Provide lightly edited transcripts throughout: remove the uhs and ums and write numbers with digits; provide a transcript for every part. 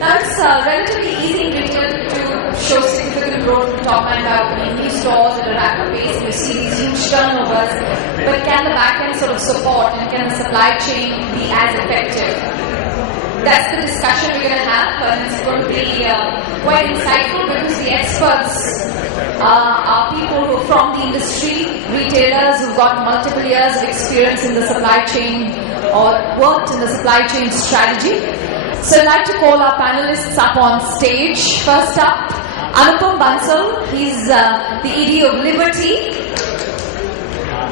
Now it's relatively easy in retail to show significant growth in the top line by opening new stores at a rapid pace, and you see these huge turnovers. But can the back end sort of support, and can the supply chain be as effective? That's the discussion we're going to have, and it's going to be quite insightful because the experts are people who are from the industry, retailers who've got multiple years of experience in the supply chain or worked in the supply chain strategy. So I'd like to call our panelists up on stage. First up, Anupam Bansal. He's the ED of Liberty.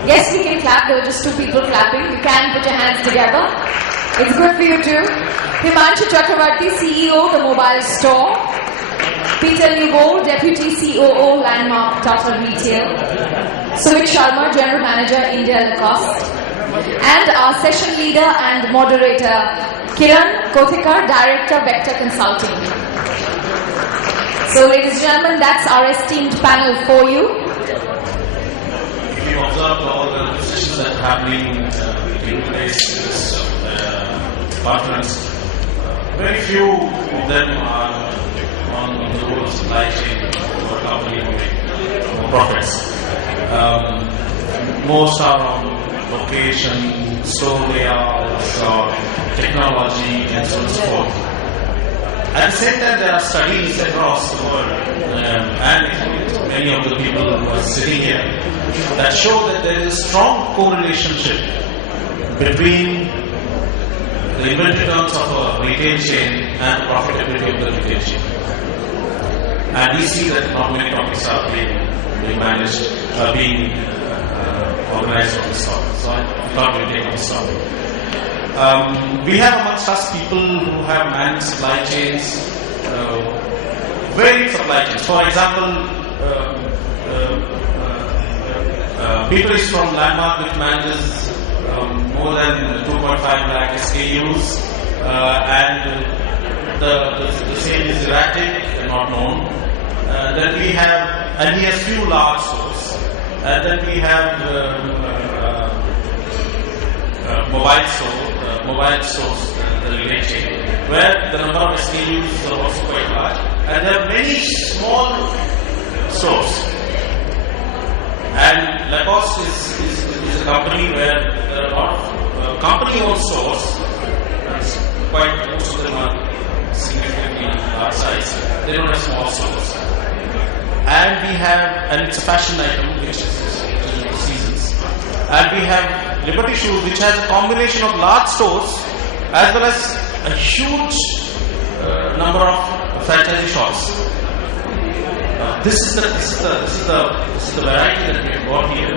Yes, we can clap. There were just two people clapping. You can put your hands together. It's good for you too. Himanshu Chakravarti, CEO, The Mobile Store. Peter Newbold, Deputy COO, Landmark Tata Retail. Sumit Sharma, General Manager, Indiaretailing.com. And our session leader and moderator, Kiran Kothikar, Director, Vector Consulting. So, ladies and gentlemen, that's our esteemed panel for you. If you observe all the decisions that are happening in today's conference, very few of them are on the whole supply chain or company make profits. Most are on location, store layouts, or technology, and so on and so forth. At the same time, there are studies across the world, and many of the people who are sitting here, that show that there is a strong correlation between the inventory terms of a retail chain and the profitability of the retail chain. And we see that not many topics are being managed, being organized on this topic. So I thought we'll take on this topic. We have amongst us people who have managed supply chains, varied supply chains. For example, Peter is from Landmark, which manages more than 2.5 lakh SKUs, and the same is erratic and not known. Then we have, and he has few large stores. And then we have mobile stores, the relay chain, where the number of SKUs are also quite large. And there are many small stores. And Lacoste is a company where there are a lot of company-owned stores. Most of them are significantly large size. They don't have small stores. And it's a fashion item, which is seasons. And we have Liberty Shoes, which has a combination of large stores as well as a huge number of franchisee shops. This is the variety that we have got here.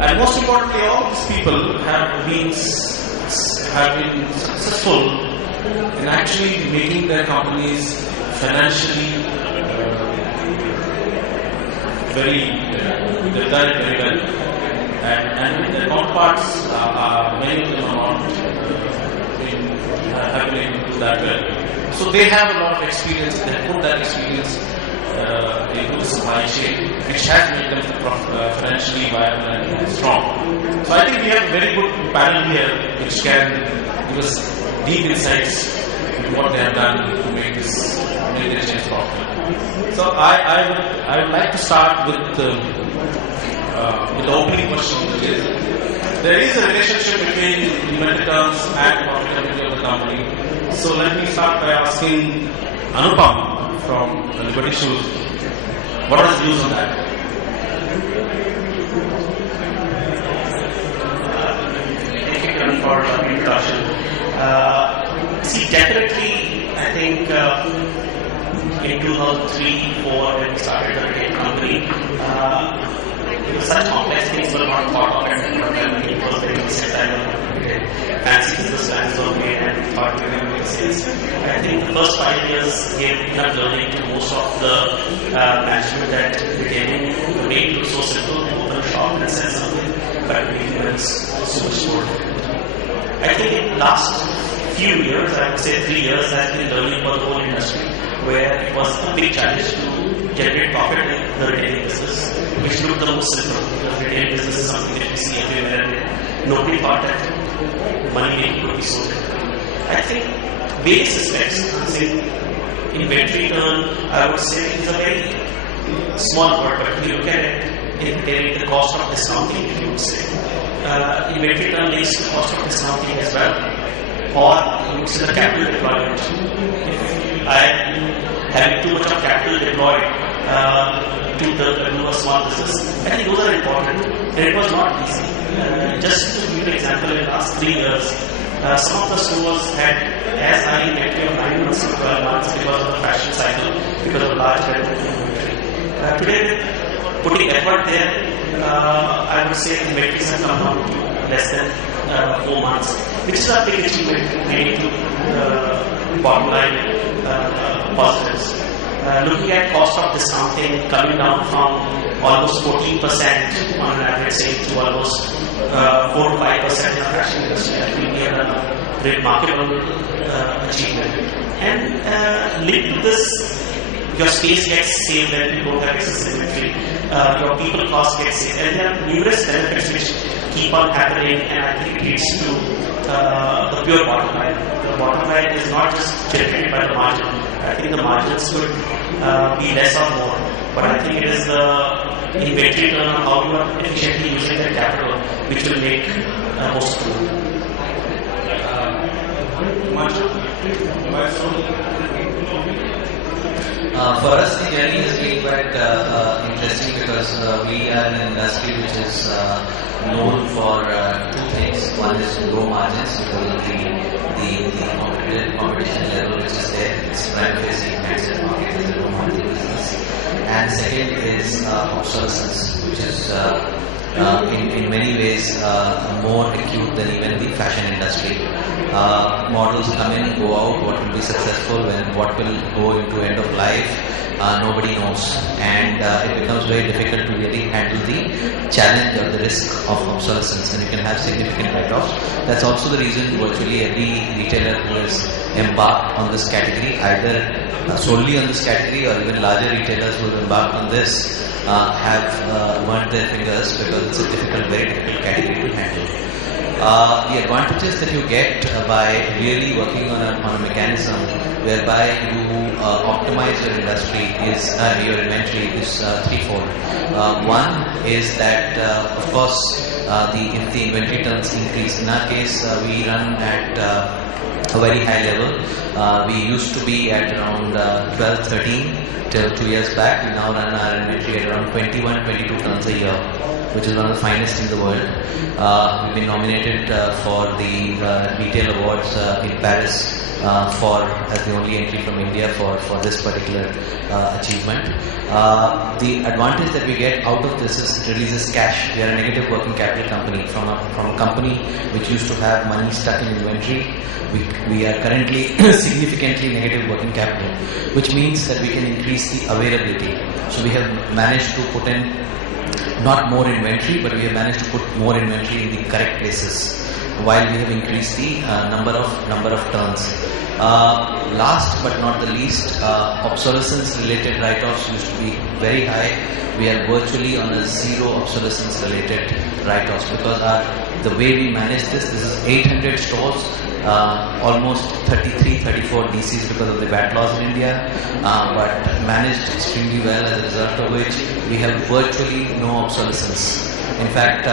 And most importantly, all these people have been successful in actually making their companies financially they've done it very well, and their counterparts many of them are not have been able to do that well. So they have a lot of experience. They have put that experience into the supply chain, which has made them financially viable and strong. So I think we have a very good panel here, which can give us deep insights into what they have done to make their chains profitable. So I would like to start with the opening question, which is, there is a relationship between inventory terms and profitability of the company. So let me start by asking Anupam from Liberty Shoes, what are his views on that? Thank you, Kiran, for the introduction. See, definitely, I think in 2003-04 when we started the retail company, such complex things were not thought of at the time. It was very recent time when fancy business plans were made and we thought we were going to make sales. I think the first 5 years gave enough learning to most of the management that retailing the way it looks so simple to open a shop and sell something, but it was so much more. I think in the last few years, I would say 3 years, has been learning for the whole industry, where it was a big challenge to generate profit in the retailing business, which looked the most simple, because retailing business is something that we see everywhere, and nobody thought that money making could be so difficult. I think various aspects. I'm saying inventory turn, I would say, is a very small word, but if you look at it, in the cost of discounting, if you would say. Inventory turn leads to cost of discounting as well, or you would say the capital deployment. If I am having too much of capital deployed to do a small business, I think those are important. And it was not easy. Just to give you an example, in the last 3 years, some of the stores had as high inventory of 9 months to 12 months because of the fashion cycle, because of large inventory. Today, putting effort there, I would say inventories have come down to less than 4 months, which is a big achievement leading to bottom line positives. Looking at cost of discounting coming down from almost 14% on an average sale to almost 4 to 5% in the fashion industry, I think we have a remarkable achievement. And linked to this, your space gets saved when you don't have excess inventory. Your people cost gets saved, and there are numerous benefits which keep on happening, and I think it leads to the pure bottom line. The bottom line is not just generated by the margin. I think the margins could be less or more, but I think it is the inventory turn on how you are efficiently using that capital which will make most of it. For us, the journey has been quite interesting because we are in an industry which is known for two things. One is low margins because of the competition level which is there. It's front-facing handset market is a low margin business. And second is obsolescence, which is in many ways more acute than even the fashion industry. Models come in, go out, what will be successful and what will go into end of life, nobody knows, and it becomes very difficult to really handle the challenge or the risk of obsolescence, and you can have significant write-offs. That's also the reason virtually every retailer who has embarked on this category, either solely on this category or even larger retailers who have embarked on this, have burnt their fingers because it's a very difficult category to handle. The advantages that you get by really working on a mechanism whereby you optimize your industry is your inventory is threefold. One is that of course if the inventory turns increase. In our case, we run at a very high level. We used to be at around 12, 13 till 2 years back. We now run our inventory at around 21, 22 tons a year, which is one of the finest in the world. We've been nominated for the Retail Awards in Paris as the only entry from India for this particular achievement. The advantage that we get out of this is it releases cash. We are a negative working capital company. From a company which used to have money stuck in inventory, we are currently significantly negative working capital, which means that we can increase the availability. So we have managed to put in not more inventory, but we have managed to put more inventory in the correct places, while we have increased the number of turns. Last but not the least, obsolescence related write-offs used to be very high. We are virtually on a zero obsolescence related write-offs because the way we manage this is 800 stores, almost 34 DCs because of the VAT laws in India, but managed extremely well, as a result of which we have virtually no obsolescence. In fact,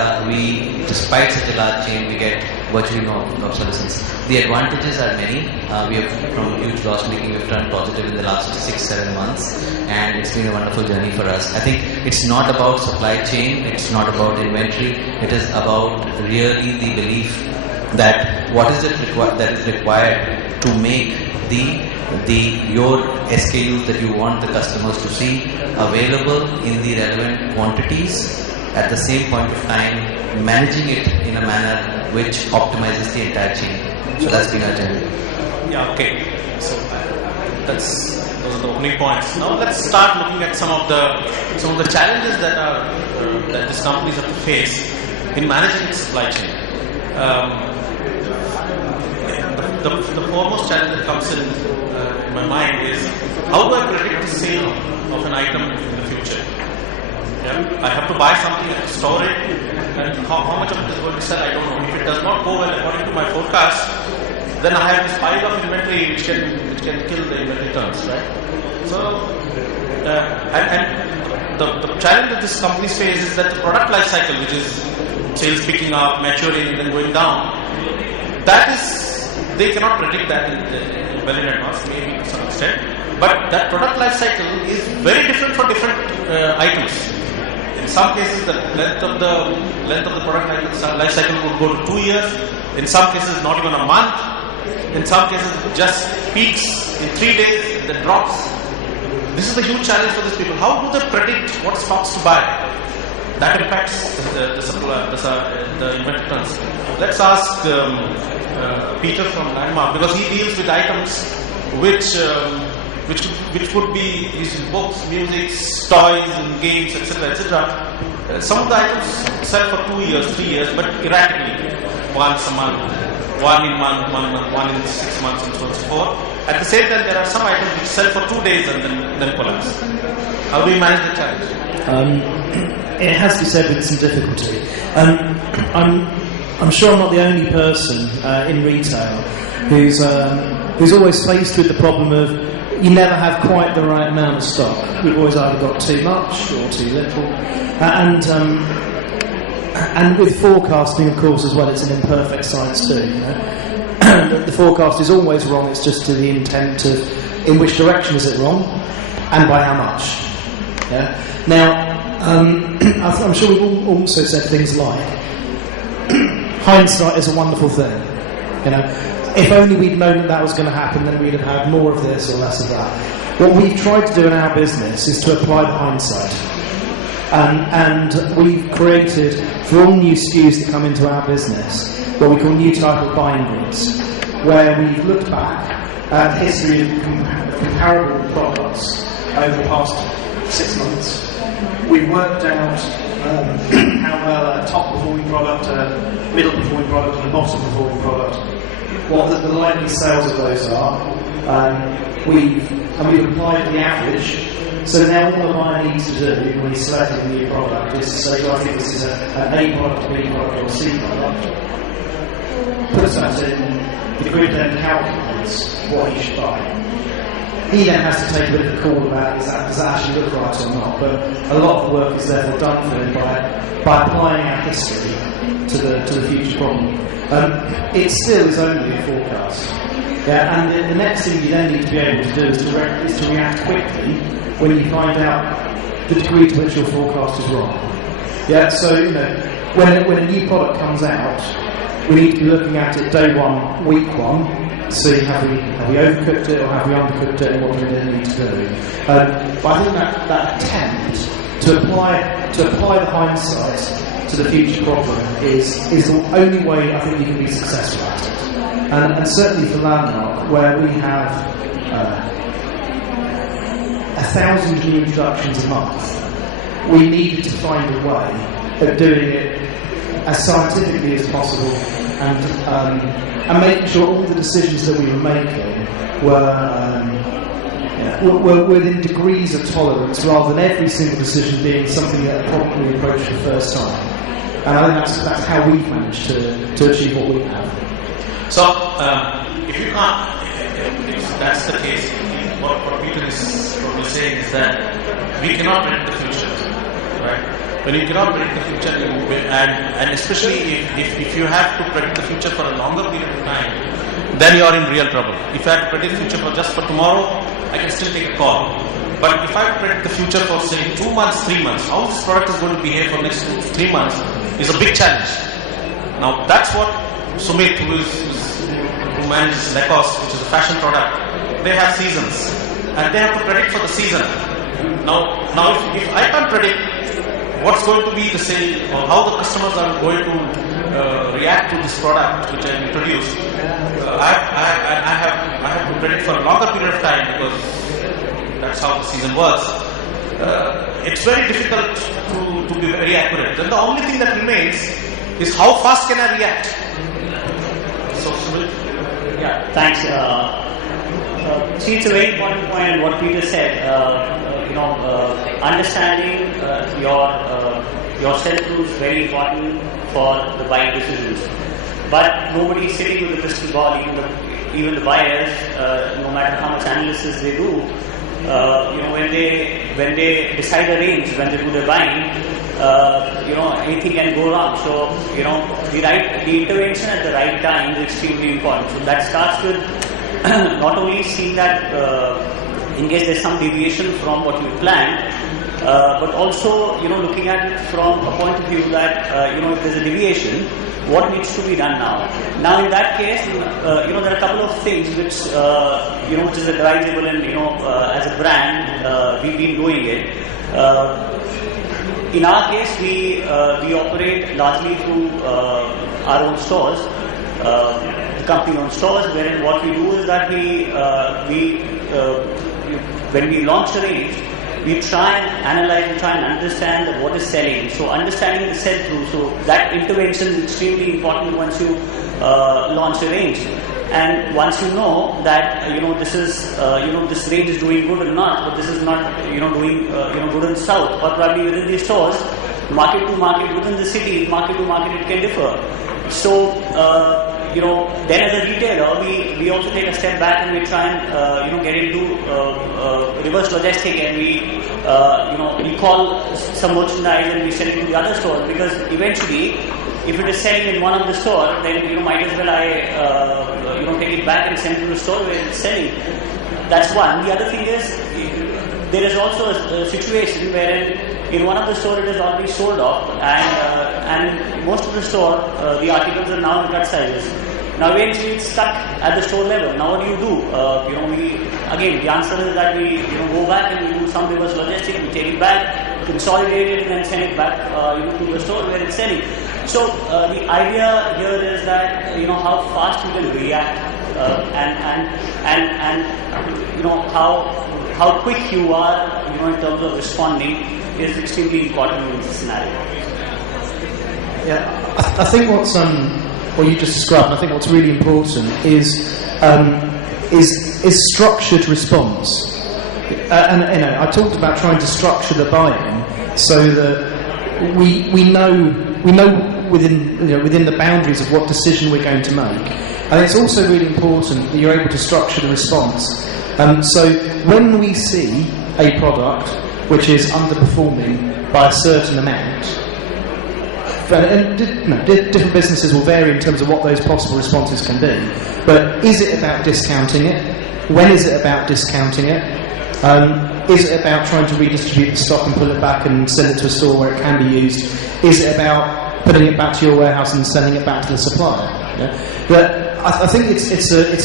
despite such a large chain, we get virtually no obsolescence. The advantages are many. We have, from huge loss making, we've turned positive in the last 6-7 months, and it's been a wonderful journey for us. I think it's not about supply chain, it's not about inventory, it is about really the belief that what is it that is required to make your SKUs that you want the customers to see available in the relevant quantities at the same point of time, managing it in a manner which optimizes the entire chain. So that's been our journey. Yeah, okay. So those are the opening points. Now let's start looking at some of the challenges that these companies have to face in managing its supply chain. The foremost challenge that comes in my mind is how do I predict the sale of an item in the future? Yeah? I have to buy something, I have to store it, and how much of it is going to sell, I don't know. If it does not go well according to my forecast, then I have this pile of inventory which can kill the inventory turns, right? So, and the challenge that this companies face is that the product life cycle, which is sales picking up, maturing, and then going down, that is, they cannot predict that well in advance, maybe to some extent. But that product life cycle is very different for different items. In some cases, the length of the product life cycle would go to 2 years. In some cases, not even a month. In some cases, it just peaks in 3 days, then drops. This is the huge challenge for these people. How do they predict what stocks to buy? That impacts the supply, the inventory turns. Let's ask Peter from Landmark, because he deals with items which could be used in books, music, toys, and games, etc., etc. Some of the items sell for 2 years, 3 years, but erratically, once a month, one in 6 months, and so on and so forth. At the same time, there are some items which sell for 2 days and then collapse. How do we manage the challenge? It has to be said with some difficulty. I'm sure I'm not the only person in retail who's always faced with the problem of you never have quite the right amount of stock. We've always either got too much or too little, and with forecasting, of course, as well, it's an imperfect science too. You know? The forecast is always wrong. It's just to the intent of in which direction is it wrong, and by how much. Yeah. Now, I'm sure we've all also said things like hindsight is a wonderful thing. You know. If only we'd known that was going to happen, then we'd have had more of this or less of that. What we've tried to do in our business is to apply the hindsight. And we've created, for all new SKUs that come into our business, what we call new type of buying grids, where we've looked back at the history of comparable products over the past 6 months. We've worked out how well a top-performing product, a middle-performing product, and a bottom-performing product, what the likely sales of those are. We've applied the average. So now all the buyer needs to do when he's selecting a new product is to say, I think this is an A product, B product, or C product. Puts that in, the grid then calculates what he should buy. He then has to take a bit of a call about does that actually look right or not. But a lot of the work is therefore done for him by applying our history to the future problem. It still is only a forecast. Yeah, and the next thing you then need to be able to do is to react quickly when you find out the degree to which your forecast is wrong. Yeah, so you know when a new product comes out, we need to be looking at it day one, week one, to see have we overcooked it or have we undercooked it and what we then need to do. But I think that attempt to apply the hindsight to the future problem is the only way I think you can be successful at it. And certainly for Landmark, where we have 1,000 new introductions a month, we needed to find a way of doing it as scientifically as possible and making sure all the decisions that we were making were within degrees of tolerance rather than every single decision being something that probably approached for the first time. And I think that's how we've managed to achieve what we have. So, if you can't, if that's the case, what Peter is probably saying is that we cannot predict the future, right? When you cannot predict the future, and especially if you have to predict the future for a longer period of time, then you are in real trouble. If I have to predict the future for just for tomorrow, I can still take a call. But if I predict the future for say 2 months, 3 months, how this product is going to behave for next 2-3 months is a big challenge. Now that's what Sumit, who manages Lacoste, which is a fashion product, they have seasons and they have to predict for the season. Now if I can't predict what's going to be the sale or how the customers are going to react to this product which I introduced, I have to predict for a longer period of time because that's how the season works. It's very difficult to be very accurate. Then the only thing that remains is how fast can I react? So, Sumit? Yeah, thanks. See, it's a very important point in what Peter said. Understanding your sell-through is very important for the buying decisions. But nobody's sitting with a crystal ball. even the buyers, no matter how much analysis they do, when they decide a range, when they do their buying, anything can go wrong. So, the intervention at the right time is extremely important. So that starts with not only seeing that in case there's some deviation from what you planned, but also, looking at it from a point of view that, if there's a deviation, what needs to be done now? Now, in that case, there are a couple of things which is advisable, and as a brand, we've been doing it. In our case, we operate largely through our own stores, the company-owned stores, wherein what we do is that when we launch a range, we try and analyze and try and understand that what is selling. So understanding the sell-through, so that intervention is extremely important once you launch a range. And once you know that this is this range is doing good or not, but this is not doing good in south, or probably within these stores, market to market, within the city, market to market, it can differ. So then as a retailer, we also take a step back and we try and get into reverse logistic, and we call some merchandise and we sell it to the other stores, because eventually, if it is selling in one of the stores, then might as well I take it back and send it to the store where it's selling. That's one. The other thing is, there is also a situation wherein in one of the stores it is already sold off, and most of the store the articles are now in cut sizes. Now eventually it's stuck at the store level. Now what do you do? The answer is that we go back and we do some reverse logistics, we take it back, consolidate it, and then send it back to the store where it's selling. So the idea here is that how fast you can react and how quick you are in terms of responding is extremely important in this scenario. Yeah, I think what you just described, and I think what's really important is structured response. And I talked about trying to structure the buy-in so that we know within the boundaries of what decision we're going to make. And it's also really important that you're able to structure the response. So when we see a product which is underperforming by a certain amount, and different businesses will vary in terms of what those possible responses can be. But is it about discounting it? When is it about discounting it? Is it about trying to redistribute the stock and pull it back and send it to a store where it can be used? Is it about putting it back to your warehouse and sending it back to the supplier? Yeah? But I think it's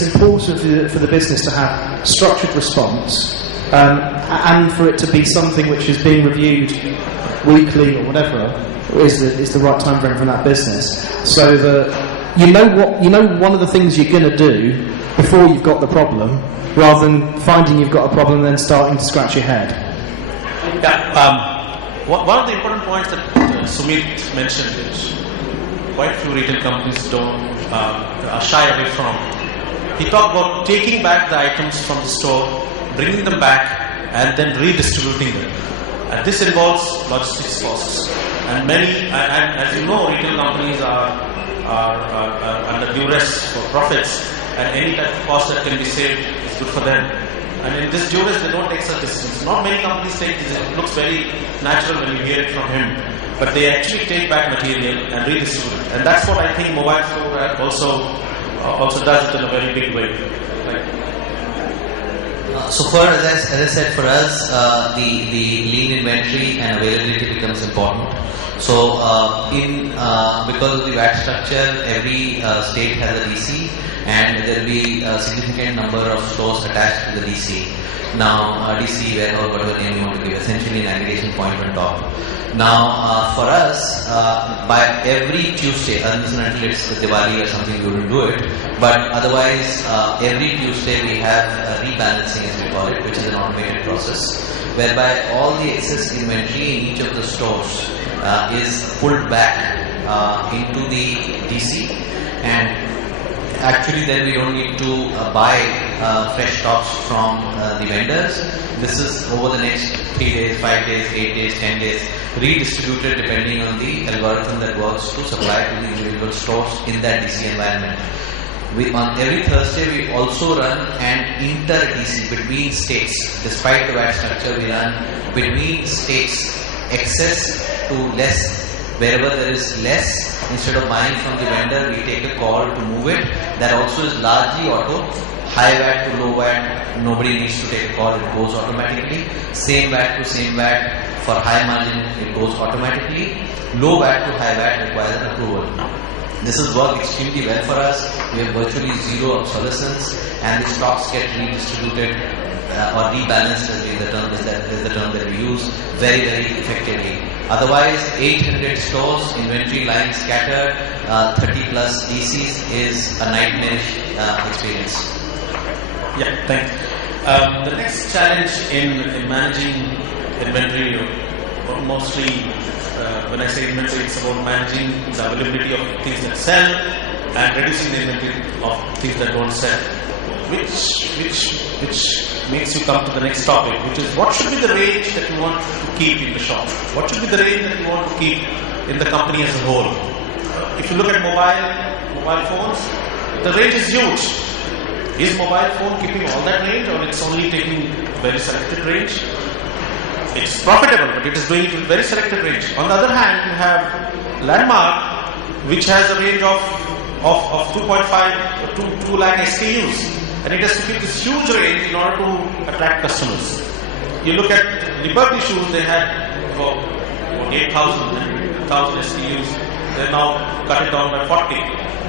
important for the business to have structured response, and for it to be something which is being reviewed weekly or whatever is the right time frame for that business, so that one of the things you're going to do before you've got the problem, rather than finding you've got a problem and then starting to scratch your head. Yeah, one of the important points that Sumit mentioned, which quite few retail companies are shy away from. He talked about taking back the items from the store, bringing them back, and then redistributing them. And this involves logistics costs. And as you know, retail companies are under duress for profits, and any type of cost that can be saved is good for them. And in this duress, they don't take such decisions. Not many companies take this. It looks very natural when you hear it from him, but they actually take back material and redistribute it. And that's what I think mobile store also does it in a very big way. As I said, for us, the lean inventory and availability becomes important. So, because of the VAT structure, every state has a DC, and there will be a significant number of stores attached to the DC. Now, DC, warehouse, whatever name you want to give, essentially an aggregation point on top. Now, for us, by every Tuesday, unless and until it's Diwali or something, we will do it. But otherwise, every Tuesday we have rebalancing, as we call it, which is an automated process, whereby all the excess inventory in each of the stores is pulled back into the DC, and actually then we don't need to buy fresh stocks from the vendors. This is over the next 3 days, 5 days, 8 days, 10 days, redistributed depending on the algorithm that works to supply to the individual stores in that DC environment. On every Thursday, we also run an inter-DC between states. Despite the VAT structure, we run between states, excess to less. Wherever there is less, instead of buying from the vendor, we take a call to move it. That also is largely auto. High VAT to low VAT, nobody needs to take a call, it goes automatically. Same VAT to same VAT, for high margin, it goes automatically. Low VAT to high VAT requires an approval. This has worked extremely well for us. We have virtually zero obsolescence, and the stocks get redistributed or rebalanced is the term that we use very, very effectively. Otherwise, 800 stores, inventory lines scattered, 30 plus DCs is a nightmarish experience. Yeah, thanks. The next challenge in managing inventory, mostly when I say inventory, it's about managing the availability of things that sell and reducing the inventory of things that don't sell. Which makes you come to the next topic, which is what should be the range that you want to keep in the shop? What should be the range that you want to keep in the company as a whole? If you look at mobile phones, the range is huge. Is mobile phone keeping all that range, or it's only taking very selected range? It's profitable, but it is doing it with very selected range. On the other hand, you have Landmark, which has a range of 2.5 to 2 lakh SKUs. And it has to keep this huge range in order to attract customers. You look at Liberty Shoes, they had 8,000 SKUs. They now cut it down by 40.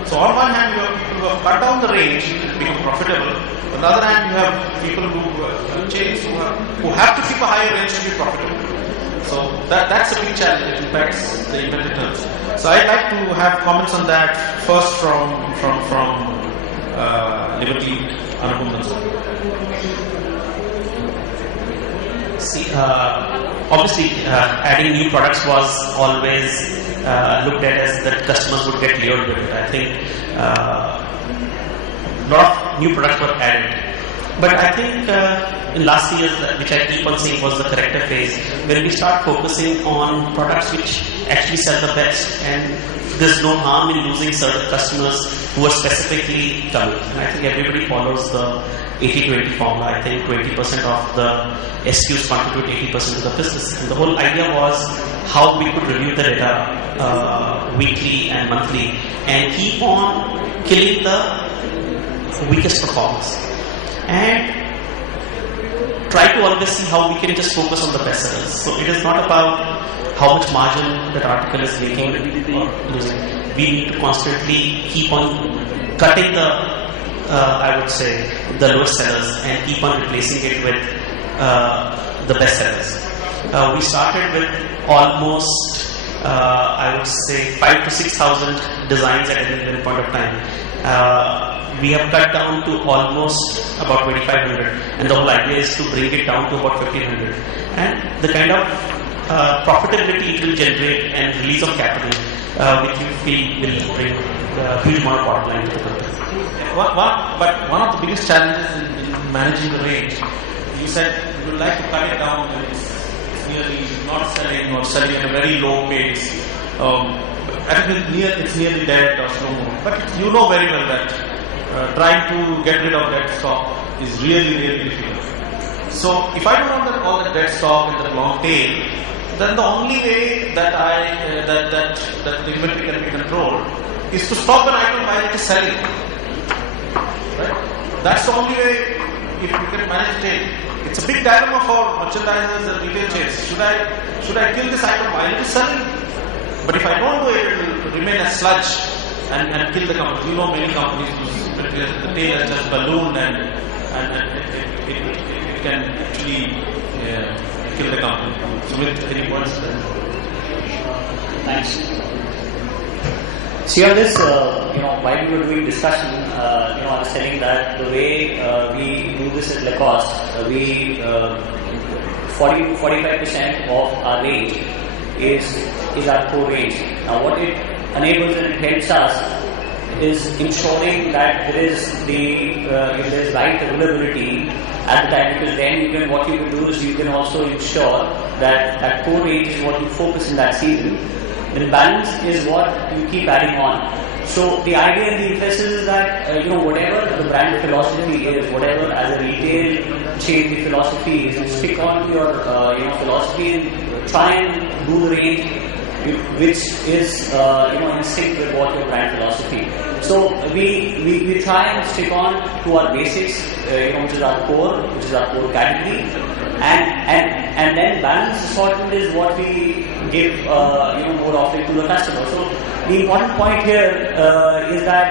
So on one hand, you have people who have cut down the range and become profitable. On the other hand, you have people who chains who have to keep a higher range to be profitable. So that's a big challenge. It impacts the inventory terms. So I'd like to have comments on that first from Liberty. See, obviously, adding new products was always looked at as that customers would get lured with it. I think a lot of new products were added. But I think in last years, which I keep on saying was the corrective phase, when we start focusing on products which actually sell the best, and there's no harm in losing certain customers who are specifically coming. And I think everybody follows the 80-20 formula. I think 20% of the SKUs contribute 80% of the business. And the whole idea was how we could review the data weekly and monthly and keep on killing the weakest performance. And try to always see how we can just focus on the best sellers. So it is not about how much margin that article is making or losing. We need to constantly keep on cutting the, I would say, the lowest sellers and keep on replacing it with the best sellers. We started with almost, I would say, 5,000 to 6,000 designs at any given point of time. We have cut down to almost about 2,500, and the whole idea is to bring it down to about 1,500. And the kind of profitability it will generate and release of capital, which you feel will bring a huge amount of bottom line to the company. But one of the biggest challenges in managing the range, you said you would like to cut it down and it's nearly not selling or selling at a very low pace. I think it's nearly dead or slow moving. But you know very well that trying to get rid of that stock is really, really difficult. So if I don't want all the dead stock and the long tail, then the only way that the inventory can be controlled is to stop an item while it is selling. Right? That's the only way if you can manage the tail. It's a big dilemma for merchandisers and retail chains. Should I kill this item while it is selling? But if I don't do it, it will remain as sludge and kill the company. You know many companies whose the tail has just ballooned and it can actually kill the company. So with any words? Thanks. See on this, while we were doing discussion, I was telling that the way we do this at Lacoste, we 40 to 45% of our range is our core range. Now, what it enables and it helps us is ensuring that there is if there is right availability at the time, because then what you can do is you can also ensure that that core range is what you focus in that season. Then balance is what you keep adding on. So the idea and the emphasis is that whatever the brand philosophy is, whatever as a retail chain the philosophy is, you stick on to your philosophy and try and do the range which is in sync with what your brand philosophy. So we try and stick on to our basics, which is our core category, and then balance assortment is what we give more often to the customer. So the important point here is that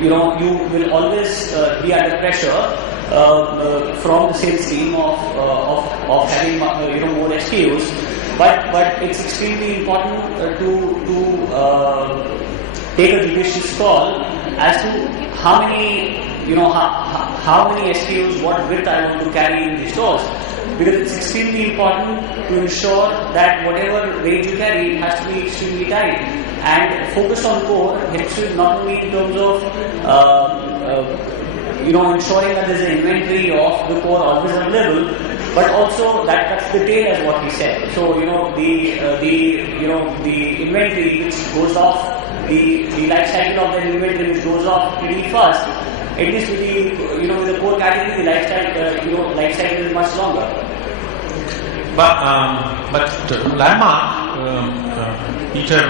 you will always be under pressure from the sales team of having more SKUs. But it's extremely important to take a judicious call as to how many SKUs, what width I want to carry in the stores, because it's extremely important to ensure that whatever range you carry has to be extremely tight. And focus on core helps you not only in terms of ensuring that there's an inventory of the core always available, but also that cuts the tail, as what he said. So the inventory which goes off, the life cycle of the inventory which goes off pretty fast. At least with the core category, the life cycle is much longer. But Landmark, Peter,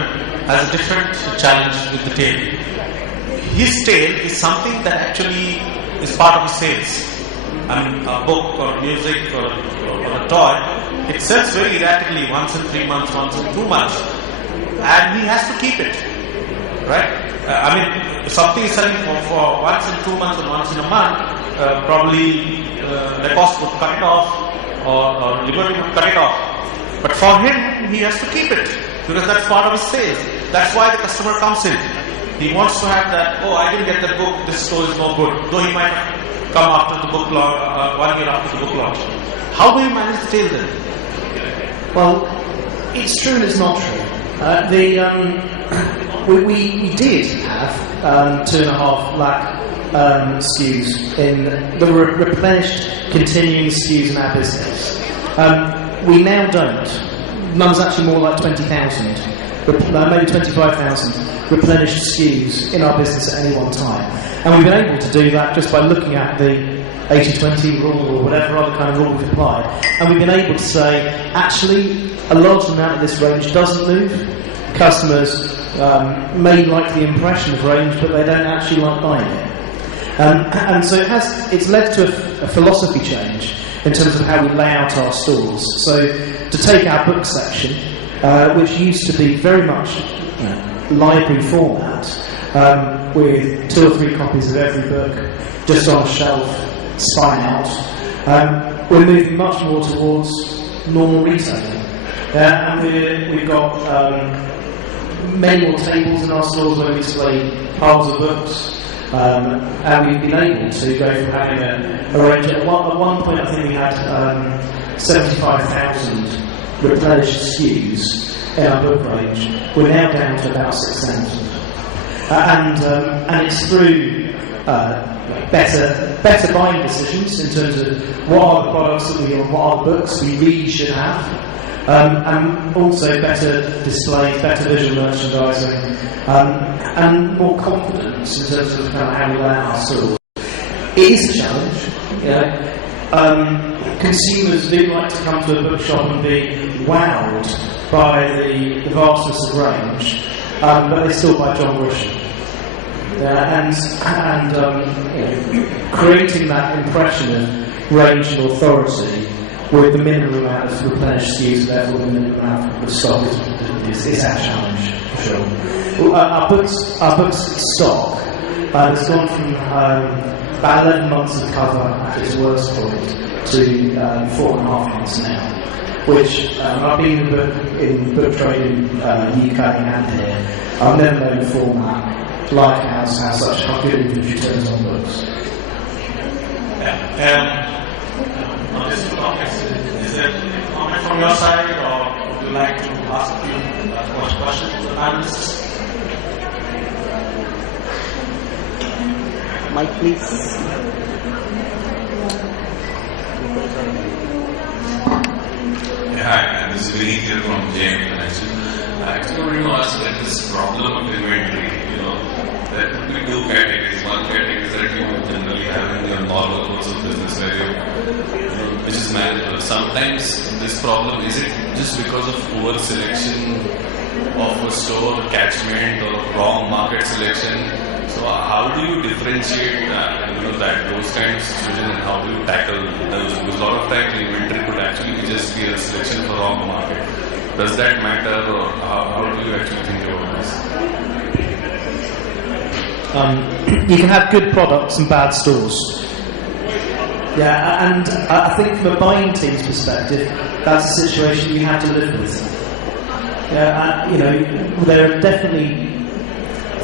has a different challenge with the tail. His tail is something that actually is part of his sales. I mean, a book or music or a toy, it sells very erratically, once in 3 months, once in 2 months, and he has to keep it, right? I mean, if something is selling for once in 2 months and once in a month, probably Lacoste would cut it off, or Liberty would cut it off. But for him, he has to keep it, because that's part of his sales. That's why the customer comes in. He wants to have that, I didn't get that book, this store is no good. Though he might come after the book launch, 1 year after the book launch. How do you manage the tail then? Well, it's true and it's not true. We did have 2.5 lakh SKUs in the replenished continuing SKUs in our business. We now don't. Numbers actually more like 20,000, maybe 25,000 replenished SKUs in our business at any one time. And we've been able to do that just by looking at the 80-20 rule or whatever other kind of rule we've applied. And we've been able to say, actually, a large amount of this range doesn't move. Customers may like the impression of range, but they don't actually like buying it. And so it's led to a philosophy change in terms of how we lay out our stores. So to take our book section, which used to be very much library format, with 2 or 3 copies of every book just on a shelf, spine out, we're moving much more towards normal retailing. And we've got many more tables in our stores where we display piles of books. And we've been able to go from having a range. At one point, I think we had 75,000 replenished SKUs in our book range. We're now down to about 6,000, and it's through better buying decisions in terms of what are the products that what are the books we really should have, and also better displays, better visual merchandising, and more confidence in terms of how we lay out our stores. It is a challenge. Consumers do like to come to a bookshop and be wowed by the vastness of range, but they still buy John Grisham. Creating that impression of range and authority with the minimum amount of replenished SKUs, and therefore the minimum amount of stock is our challenge, for sure. Our books stock has gone from about 11 months of cover at its worst point to 4.5 months now, which I've been in book trade in UK and here. I've never known a format like ours has such good inventory turns on books. On this topic, is there a comment from your side, or would you like to ask a few questions to the panelists? Mike, please. Hi, this is Vinny here from JM Financial. Actually, I wanted to ask that this problem of inventory, there could be two categories. One category is that you generally have in your normal course of business where which is manageable. Sometimes this problem, is it just because of poor selection of a store catchment or wrong market selection? So how do you differentiate those kind of situations, and how do you tackle those? Because a lot of times the inventory could actually just be a selection for wrong market. Does that matter, or how do you actually think about this? You can have good products and bad stores. Yeah, and I think from a buying team's perspective, that's a situation you have to live with. Yeah, there are definitely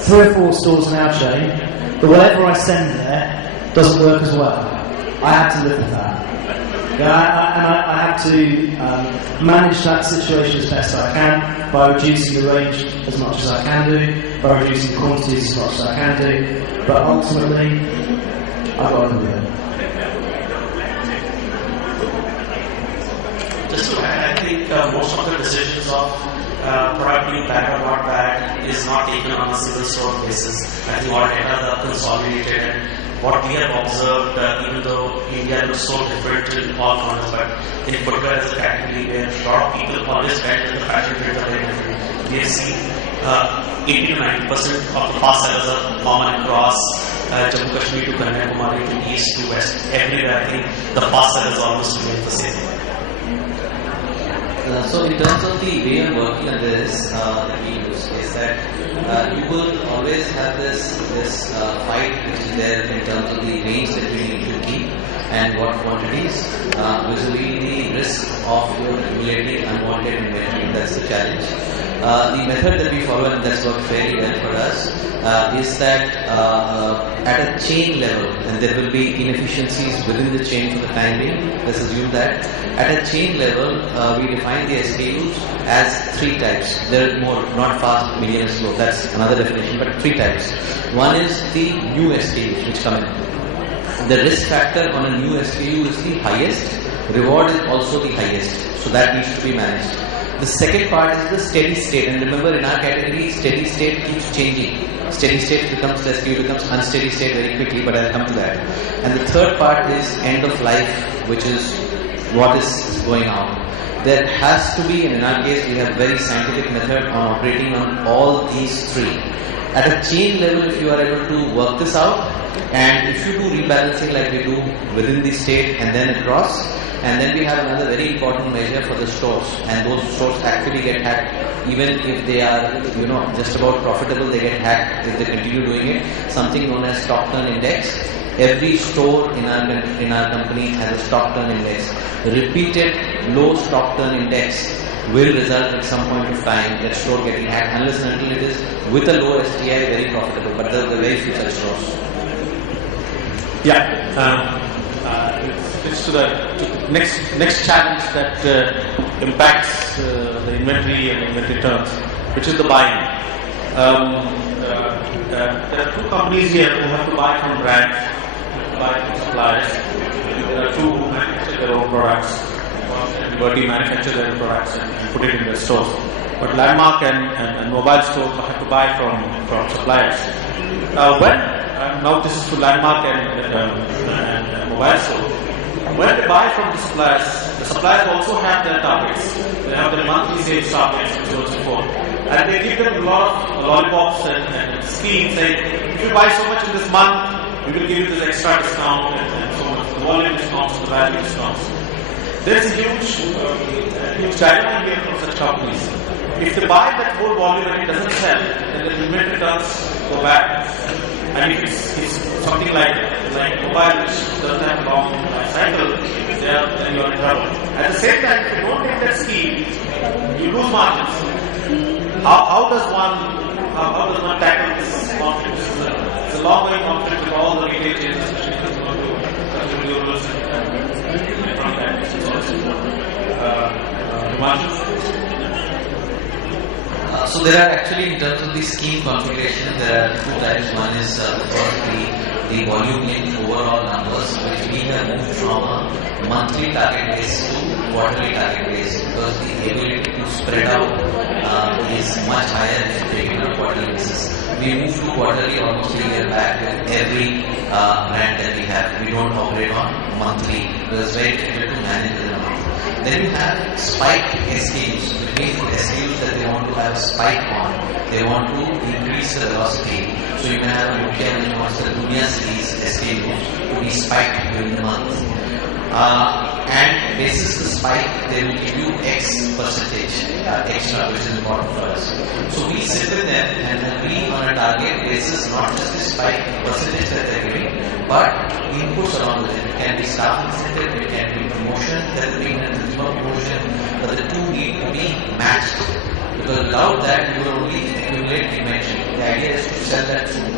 3 or 4 stores in our chain, but whatever I send there doesn't work as well. I have to live with that. Yeah, I have to manage that situation as best I can by reducing the range as much as I can do, by reducing the quantities as much as I can do, but ultimately, I've got to do it. Just to add, I think most of the decisions of product being bad or not bad is not taken on a single store basis. I think all data are consolidated, and what we have observed, even though India looks so different in all corners, but in footwear as a category where a lot of people always felt that the fashion trends are very different. We have seen 80 to 90% of the fast sellers are common across Jammu Kashmir to Kanyakumari to east to west. Everywhere, I think the fast sellers almost remain the same. So in terms of the way of working on this, that we use is that you will always have this fight which is there in terms of the range that we need to keep and what quantities, vis-a-vis the risk of your accumulating unwanted inventory. That's the challenge. The method that we follow, and that's worked very well for us, is that at a chain level, and there will be inefficiencies within the chain for the time being, let's assume that at a chain level we define the SKUs as 3 types. There are more, not fast, medium and slow, that's another definition, but 3 types. One is the new SKUs which come in. The risk factor on a new SKU is the highest, reward is also the highest, so that needs to be managed. The second part is the steady state, and remember in our category, steady state keeps changing. Steady state becomes unsteady state very quickly, but I'll come to that. And the third part is end of life, which is what is going on. There has to be, and in our case we have very scientific method on operating on all these 3. At a chain level, if you are able to work this out, and if you do rebalancing like we do within the state and then across, and then we have another very important measure for the stores, and those stores actually get hacked. Even if they are, just about profitable, they get hacked if they continue doing it. Something known as stock turn index. Every store in our company has a stock turn index. Repeated low stock turn index will result at some point of time that store getting hacked, unless and until it is with a low STI very profitable. But there are very few such stores. Yeah. It's to the next challenge that impacts the inventory and inventory turns, which is the buying. There are 2 companies here who have to buy from brands, buy from suppliers. There are 2 who manufacture their own products, Bertie manufacture their own products and put it in their stores. But Landmark and mobile stores have to buy from suppliers. Now this is to Landmark and mobile stores. When they buy from the suppliers also have their targets. They have their monthly sales targets and so on and so forth. And they give them a lot of lollipops and schemes saying, if you buy so much in this month, we will give you this extra discount and so much, the volume discounts, the value discounts. There is a huge dilemma here from such companies. If they buy that whole volume and it doesn't sell, then the inventory turns go back. And if it's something like mobile, which doesn't have a long life cycle, then you're in trouble. At the same time, if you don't take that scheme, you lose margins. How does one tackle this conflict? It's a long-going conflict with all the retail chains, especially if you want to consumer durables and electronic items. So So there are actually, in terms of the scheme configuration, there are two types. One is of course the volume linked overall numbers, which we have moved from a monthly target base to quarterly target base, because the ability to spread out is much higher if you take it on a quarterly basis. We moved to quarterly almost a year back with every brand that we have. We don't operate on monthly because it's very difficult to manage within a month. Then you have spiked SKUs, which means the SKUs that they want to have a spike on. They want to increase the velocity. So you can have a Nokia which wants the Dunia series SKUs to be spiked during the month. And basis the spike, they will give you X percentage extra, which is important for us. So we sit with them and agree on a target basis, not just the spike percentage that they're giving, but inputs along with it. It can be staff incentive, it can be promotion, that will be a consumer promotion, but the two need to be matched. Because without that, you will only accumulate inventory. The idea is to sell that soon.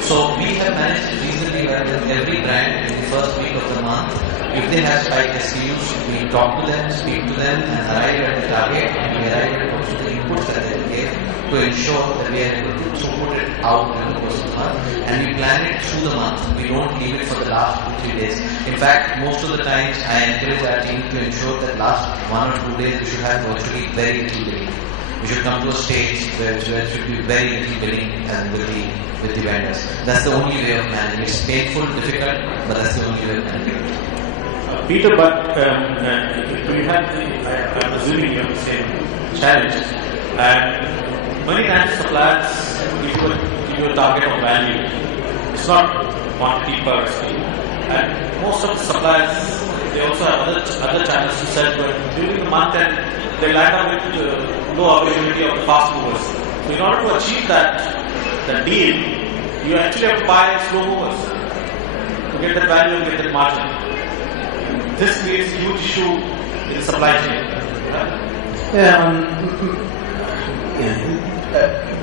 So we have managed reasonably well with every brand in the first week of the month. If they have spike SKUs, we talk to them, speak to them, and arrive at the target, and we arrive at also the inputs that they will give to ensure that we are able to throughput it out in the course of the month, and we plan it through the month. We don't leave it for the last 2-3 days. In fact, most of the times I encourage our team to ensure that last 1 or 2 days we should have virtually very little billing. We should come to a stage where it should be very little billing and with the vendors. That's the only way of managing. It's painful, difficult, but that's the only way of managing it. Peter, but you have, I'm assuming you have the same challenge, and many times suppliers give you a target of value. It's not quantity per SKU, and most of the suppliers, they also have other channels to sell, but during the month end, they land up with low availability of the fast movers. So in order to achieve that deal, you actually have to buy slow movers to get that value and get that margin. This creates a huge issue in the supply chain.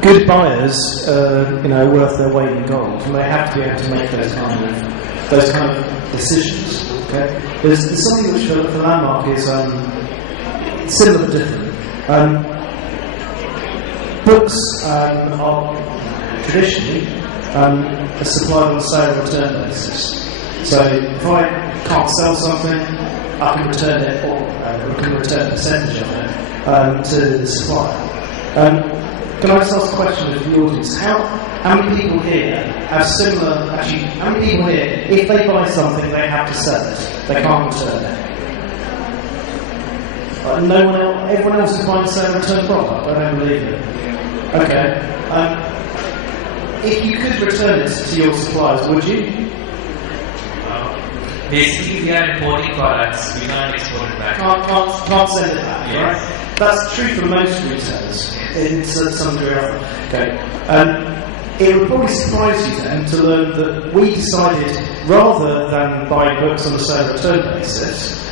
Good buyers, are worth their weight in gold, and they have to be able to make those kind of decisions. Okay, there's something which for Landmark is similar but different. Books are traditionally supplied on a sale and return basis. So if I can't sell something, I can return it, or I can return a percentage of it to the supplier. Can I just ask a question of the audience? How many people here have similar? Actually, how many people here, if they buy something, they have to sell it, they can't return it? No one else. Everyone else is buying a sale and return product. I don't believe it. Okay. If you could return it to your suppliers, would you? Basically, we are importing products. We can't export it back. Can't send it back. Yes. Right? That's true for most retailers in some degree. Okay. It would probably surprise you then to learn that we decided, rather than buying books on a sale and return basis,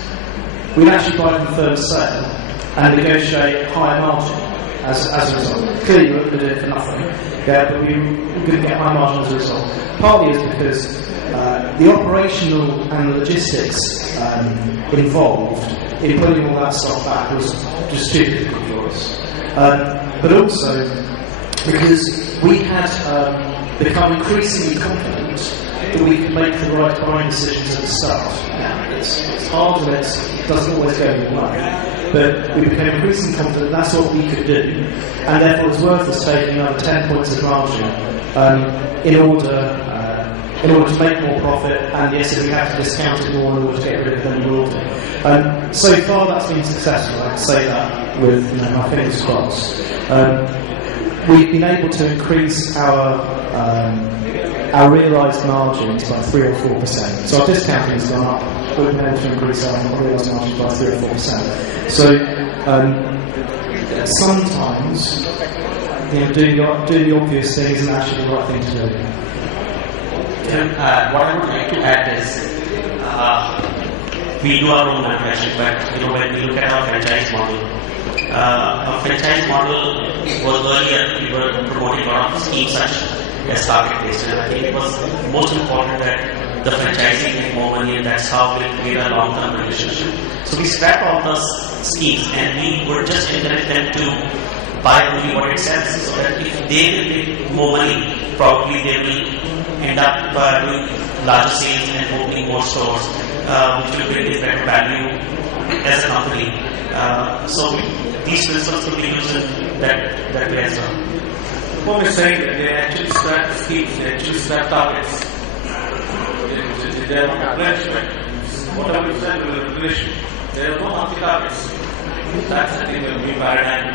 we'd actually buy them firm sale and negotiate higher margin as a result. Clearly, we wouldn't do it for nothing, but we couldn't get high margin as a result. Partly is because the operational and logistics involved in putting all that stuff back was just too difficult for us. But also because we had become increasingly confident that we could make the right buying decisions at the start. Now, it's hard and it doesn't always go your way, but we became increasingly confident that's what we could do, and therefore it was worth us taking another 10 points of margin in order to make more profit, and yes, if we have to discount it more in order to get rid of them, we will do. So far that's been successful, I can say that with my fingers crossed. We've been able to increase our realised margins by 3 or 4%. So our discounting has gone up, but we've been able to increase our realised margins by 3 or 4%. So sometimes doing the obvious things is actually the right thing to do. What I would like to add is we do our own manufacturing, but when we look at our franchise model, our franchise model was earlier, we were promoting a lot of schemes such as target based, and I think it was most important that the franchisee make more money, and that's how we create a long-term relationship. So we scrap all those schemes and we would just encourage them to buy only what it sells, so that if they will make more money, probably they will end up doing larger sales and opening more stores, which will bring in better value as a company. So these principles could be used in that way as well. Paul is saying that they actually scrap schemes, they actually scrap targets. They are not replenishment. Whatever you said will replenish. There are no monthly targets. That's I think a new paradigm.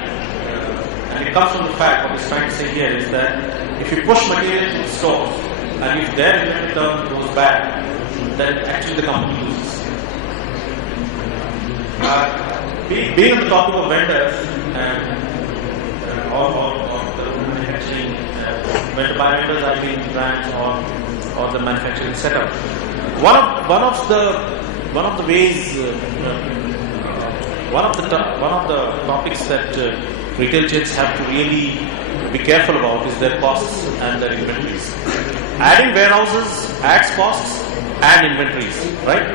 And it comes from the fact, what he's trying to say here is that if you push material to the stores and if their inventory turn goes bad, then actually the company loses. Being on the topic of vendors or the manufacturing, by vendors I mean brands or the manufacturing setup. One of the ways, one of the topics that retail chains have to really be careful about is their costs and their inventories. Adding warehouses adds costs and inventories, right?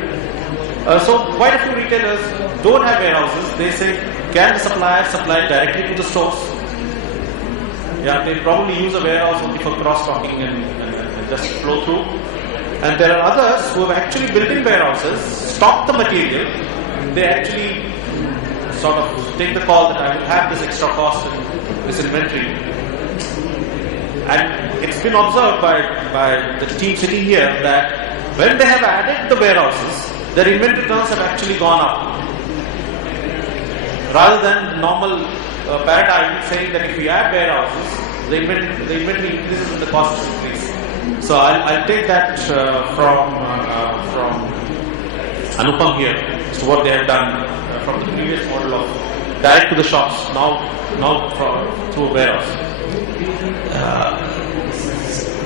So quite a few retailers don't have warehouses. They say, can the supplier supply directly to the stores? Yeah, they probably use a warehouse only for cross-stocking and just flow through. And there are others who have actually building warehouses, stock the material. They actually sort of take the call that I will have this extra cost in this inventory. And it's been observed by the team sitting here that when they have added the warehouses, their inventory turns have actually gone up. Rather than normal paradigm saying that if we add warehouses, the inventory increases and the costs increase. So I'll take that from Anupam here as to what they have done from the previous model of direct to the shops, now through a warehouse.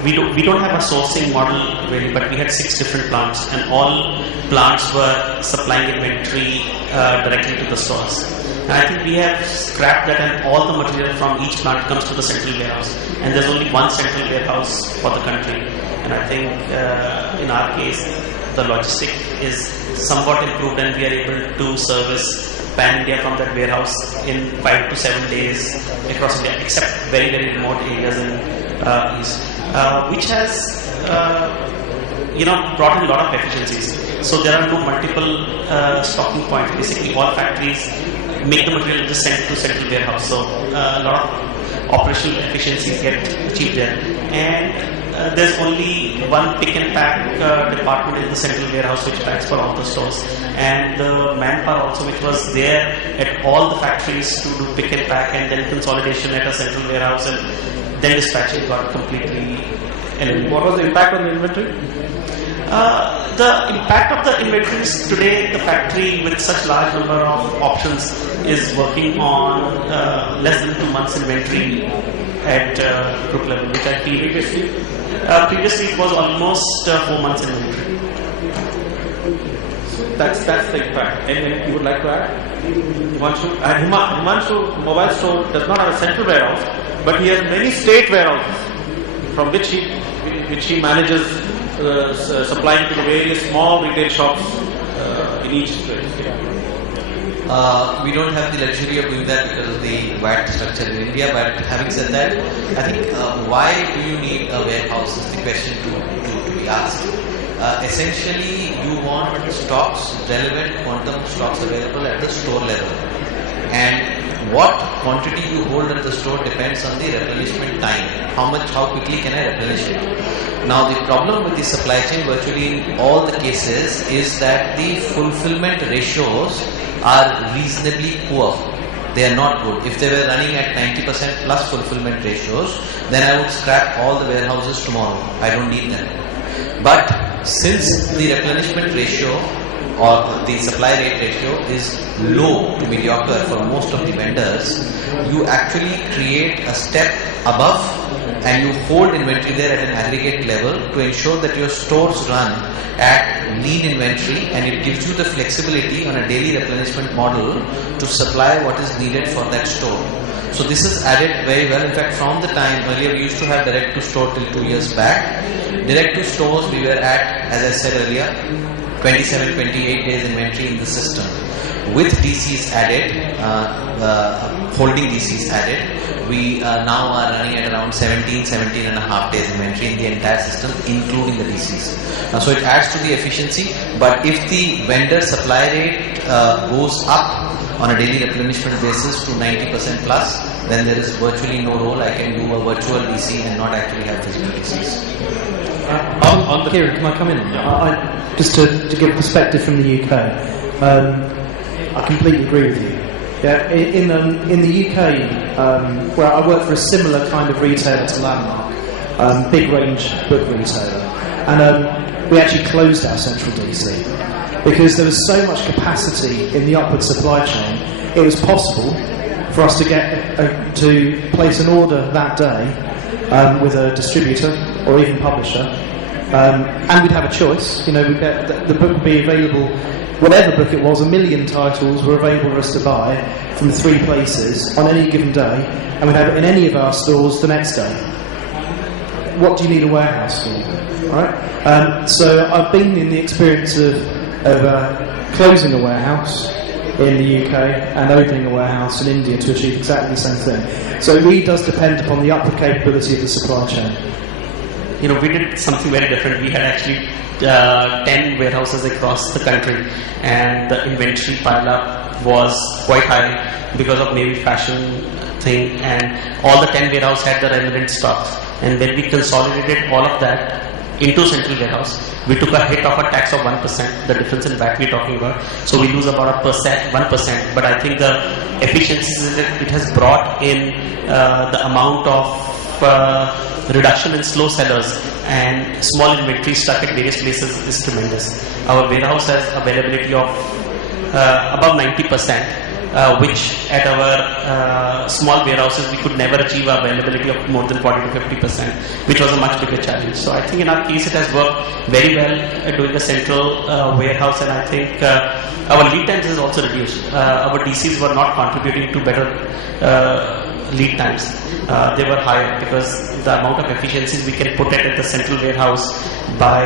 We don't have a sourcing model really, but we had 6 different plants, and all plants were supplying inventory directly to the stores. And I think we have scrapped that, and all the material from each plant comes to the central warehouse. And there's only one central warehouse for the country. And I think in our case, the logistic is somewhat improved, and we are able to service Pan India from that warehouse in 5 to 7 days across India, except very, very remote areas in East, which has brought in a lot of efficiencies. So there are no multiple stocking points. Basically, all factories make the material just sent to central warehouse. So a lot of operational efficiencies get achieved there. And there's only one pick and pack department in the central warehouse which packs for all the stores. And the manpower also which was there at all the factories to do pick and pack and then consolidation at a central warehouse and then dispatching got completely eliminated. What was the impact on the inventory? The impact of the inventories today, the factory with such large number of options is working on less than 2 months inventory at group level, which I feel previously it was almost 4 months inventory. So that's the impact. Anything you would like to add? Himanshu Mobile Store does not have a central warehouse, but he has many state warehouses from which he manages supplying to the various small retail shops in each state. We don't have the luxury of doing that because of the VAT structure in India, but having said that, I think why do you need a warehouse is the question to be asked. Essentially, you want stocks, relevant quantum stocks available at the store level. And what quantity you hold at the store depends on the replenishment time. How quickly can I replenish it? Now the problem with the supply chain virtually in all the cases is that the fulfillment ratios are reasonably poor. They are not good. If they were running at 90% plus fulfillment ratios, then I would scrap all the warehouses tomorrow. I don't need them. But since the replenishment ratio or the supply rate ratio is low to mediocre for most of the vendors, you actually create a step above and you hold inventory there at an aggregate level to ensure that your stores run at lean inventory, and it gives you the flexibility on a daily replenishment model to supply what is needed for that store. So this is added very well. In fact, from the time earlier we used to have direct to store till 2 years back. Direct to stores we were at, as I said earlier, 27, 28 days inventory in the system. with DCs added, holding DCs added, we now are running at around 17 and a half days inventory in the entire system, including the DCs. So it adds to the efficiency, but if the vendor supply rate goes up on a daily replenishment basis to 90% plus, then there is virtually no role. I can do a virtual DC and not actually have physical DCs. Kieran, can I come in? Just to give perspective from the UK, I completely agree with you. Yeah, in the UK, where I work for a similar kind of retailer to Landmark, big range book retailer, and we actually closed our central DC because there was so much capacity in the upward supply chain. It was possible for us to get to place an order that day with a distributor or even publisher, and we'd have a choice. You know, the book would be available. Whatever book it was, 1 million titles were available for us to buy from 3 places on any given day, and we'd have it in any of our stores the next day. What do you need a warehouse for? Right? So I've been in the experience of closing a warehouse in the UK and opening a warehouse in India to achieve exactly the same thing. So it really does depend upon the upward capability of the supply chain. You know, we did something very different. We had actually 10 warehouses across the country, and the inventory pile-up was quite high because of maybe fashion thing, and all the 10 warehouses had the relevant stocks. And when we consolidated all of that into central warehouse, we took a hit of a tax of 1%, the difference in VAT we're talking about. So we lose about 1%, but I think the efficiencies it has brought in the amount of reduction in slow sellers and small inventory stuck at various places is tremendous. Our warehouse has availability of above 90%, which at our small warehouses we could never achieve availability of more than 40 to 50%, which was a much bigger challenge. So I think in our case it has worked very well at doing a central warehouse, and I think our lead times is also reduced. Our DCs were not contributing to better lead times. They were higher because the amount of efficiencies we can put at the central warehouse by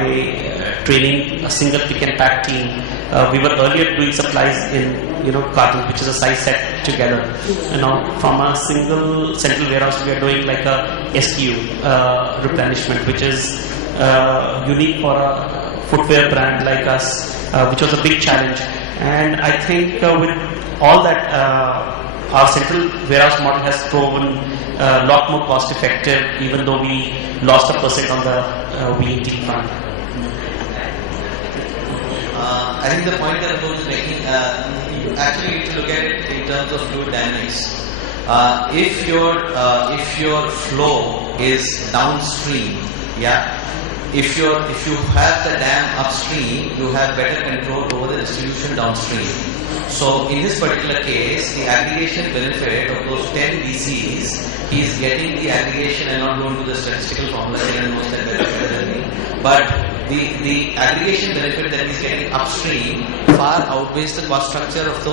training a single pick and pack team. We were earlier doing supplies in cartons, which is a size set together. From a single central warehouse, we are doing like a SKU replenishment, which is unique for a footwear brand like us, which was a big challenge. And I think with all that, our central warehouse model has proven a lot more cost effective, even though we lost 1% on the VAT front. I think the point that Abdul is making, you actually need to look at it in terms of fluid dynamics. If your flow is downstream, if you have the dam upstream, you have better control over the distribution downstream. So in this particular case, the aggregation benefit of those 10 DCs, he is getting the aggregation. I'm not going to the statistical formula, he knows that better than me. But the aggregation benefit that he's getting upstream far outweighs the cost structure of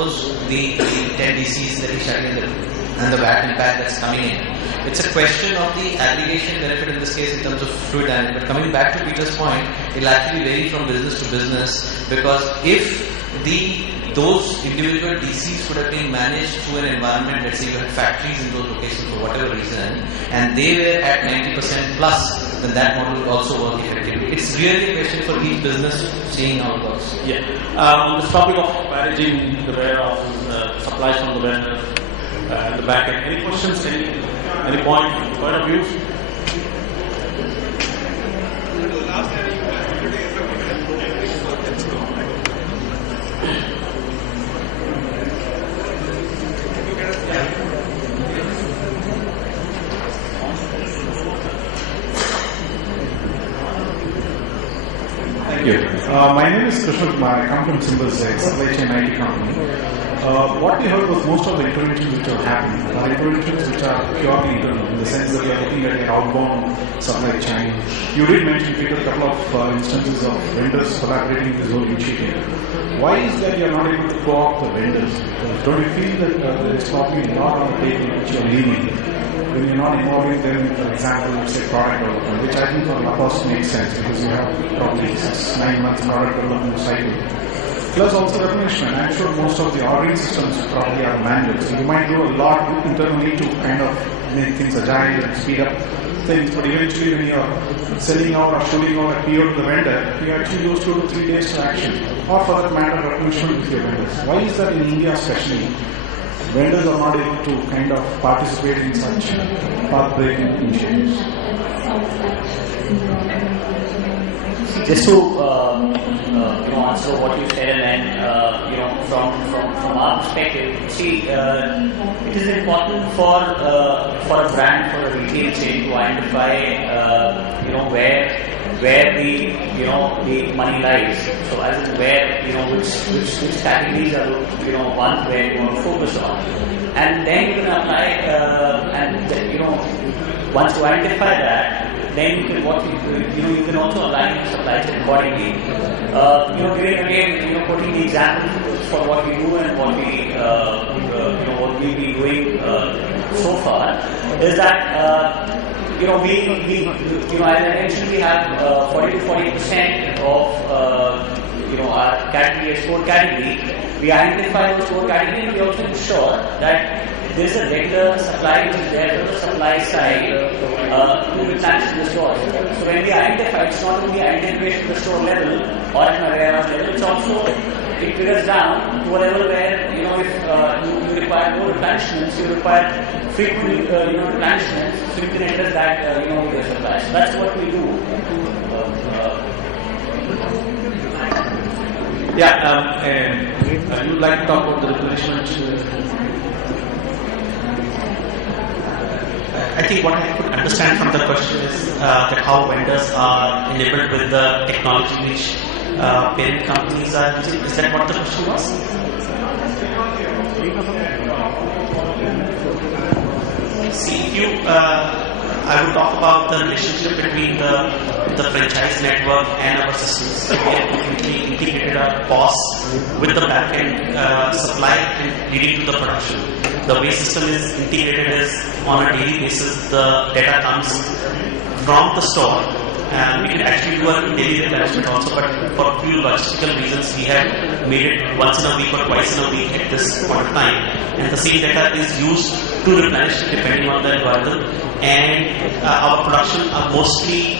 the 10 DCs that he's shutting and the VAT impact that's coming in. It's a question of the aggregation benefit in this case in terms of fluid dynamics. But coming back to Peter's point, it'll actually vary from business to business, because if those individual DCs would have been managed through an environment, let's say you had factories in those locations for whatever reason, and they were at 90% plus, then that model will also work effectively. It's really a question for each business seeing how it works. On this topic of managing the warehouses, supplies from the vendor, and the back end, any questions, any point of view? Thank you. My name is Krishna Kumar. I come from Symbols, a supply chain IT company. What we heard was most of the interventions which are happening are interventions which are purely internal, in the sense that we are looking at an outbound supply chain. You did mention, Peter, a couple of instances of vendors collaborating with this whole initiative. Why is that you are not able to co-opt the vendors? Because don't you feel that there is probably a lot on the table which you are leaving when you're not involving them, for example, let's say product development, which I think for Lacoste makes sense because you have probably 6-9 months product development cycle. Plus also replenishment. I'm sure most of the ordering systems probably are manual. So you might do a lot internally to kind of make things agile and speed up things. But eventually when you're selling out or shooting out a PO to the vendor, you actually use 2 to 3 days to action. Or for that matter, replenishment with your vendors. Why is that in India especially? Vendors are not able to kind of participate in such path-breaking initiatives. Just to answer what you said, and then from our perspective, see, it is important for a brand, for a retail chain to identify where the money lies. So as in where which categories are one where you want to focus on, and then you can apply once you identify that, then you can you can also align your supply chain accordingly. Putting the example for what we do and what we've been doing so far is that as I mentioned, we have 40 to 40% of our category, export category. We identify those core category, and we also ensure that there is a regular supply which is there from the supply side to replenish the stores. So when we identify, it's not only identification at the store level or at my warehouse level, it's also it triggers down to a level where if you require more replenishments, you require frequent replenishments, so you can address that with your supply. So that's what we do. You would like to talk about the replenishment? I think what I could understand from the question is that how vendors are enabled with the technology which parent companies are using. Is that what the question was? See, I would talk about the relationship between the franchise network and our systems. We have integrated our POS with the back-end supply leading to the production. The way system is integrated is on a daily basis, the data comes from the store. And we can actually do a daily replenishment also, but for a few logistical reasons, we have made it once in a week or twice in a week at this point of time. And the same data is used to replenish depending on the algorithm. And our production are mostly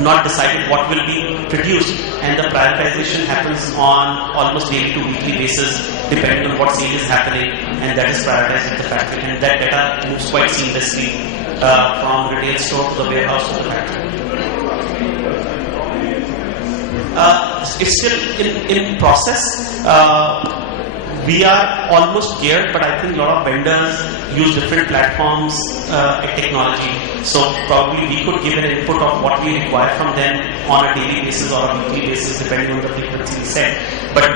not decided what will be produced, and the prioritization happens on almost daily to weekly basis depending on what sale is happening, and that is prioritized at the factory. And that data moves quite seamlessly from retail store to the warehouse to the factory. It's still in process. We are almost geared, but I think a lot of vendors use different platforms and technology. So probably we could give an input of what we require from them on a daily basis or a weekly basis, depending on the frequency set. But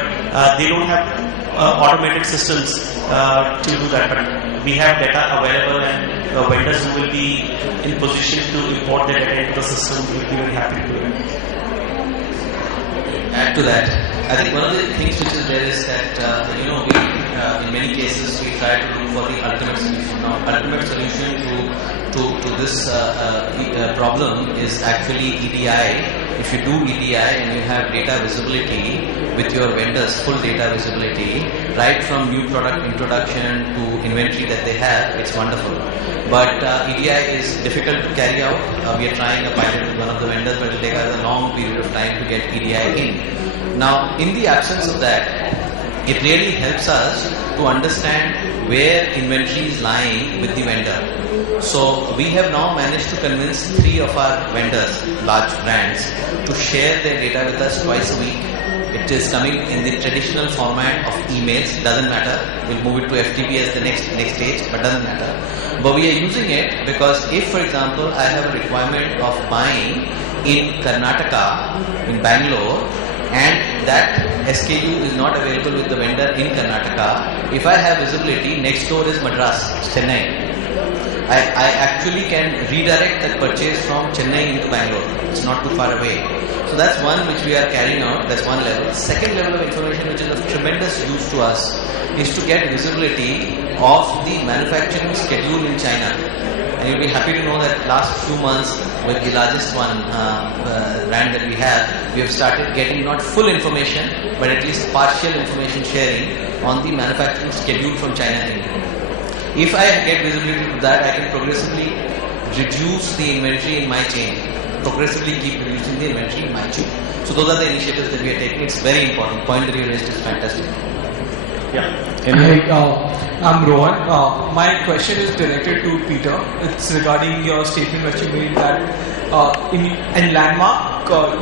they don't have automated systems to do that. But we have data available, and vendors who will be in position to import their data into the system will be very happy to do it. Add to that, I think one of the things which is there is that we in many cases we try to look for the ultimate solution. Now, ultimate solution to this problem is actually EDI. If you do EDI and you have data visibility with your vendors, full data visibility, right from new product introduction to inventory that they have, it's wonderful. But EDI is difficult to carry out. We are trying a pilot with one of the vendors, but it will take us a long period of time to get EDI in. Now, in the absence of that, it really helps us to understand where inventory is lying with the vendor. So we have now managed to convince 3 of our vendors, large brands, to share their data with us twice a week. It is coming in the traditional format of emails, doesn't matter. We'll move it to FTP as the next stage, but doesn't matter. But we are using it because if, for example, I have a requirement of buying in Karnataka, in Bangalore, and that SKU is not available with the vendor in Karnataka, if I have visibility, next door is Madras, Chennai. I actually can redirect that purchase from Chennai into Bangalore. It's not too far away. So that's one which we are carrying out. That's one level. Second level of information which is of tremendous use to us is to get visibility of the manufacturing schedule in China. And you'll be happy to know that last few months with the largest one brand that we have, we have started getting not full information, but at least partial information sharing on the manufacturing schedule from China to India. If I get visibility to that, I can progressively reduce the inventory in my chain, progressively keep reducing the inventory in my chain. So those are the initiatives that we are taking. It's very important. Point that you raised is fantastic. Yeah. I'm Rohan. My question is directed to Peter. It's regarding your statement that you made that in Landmark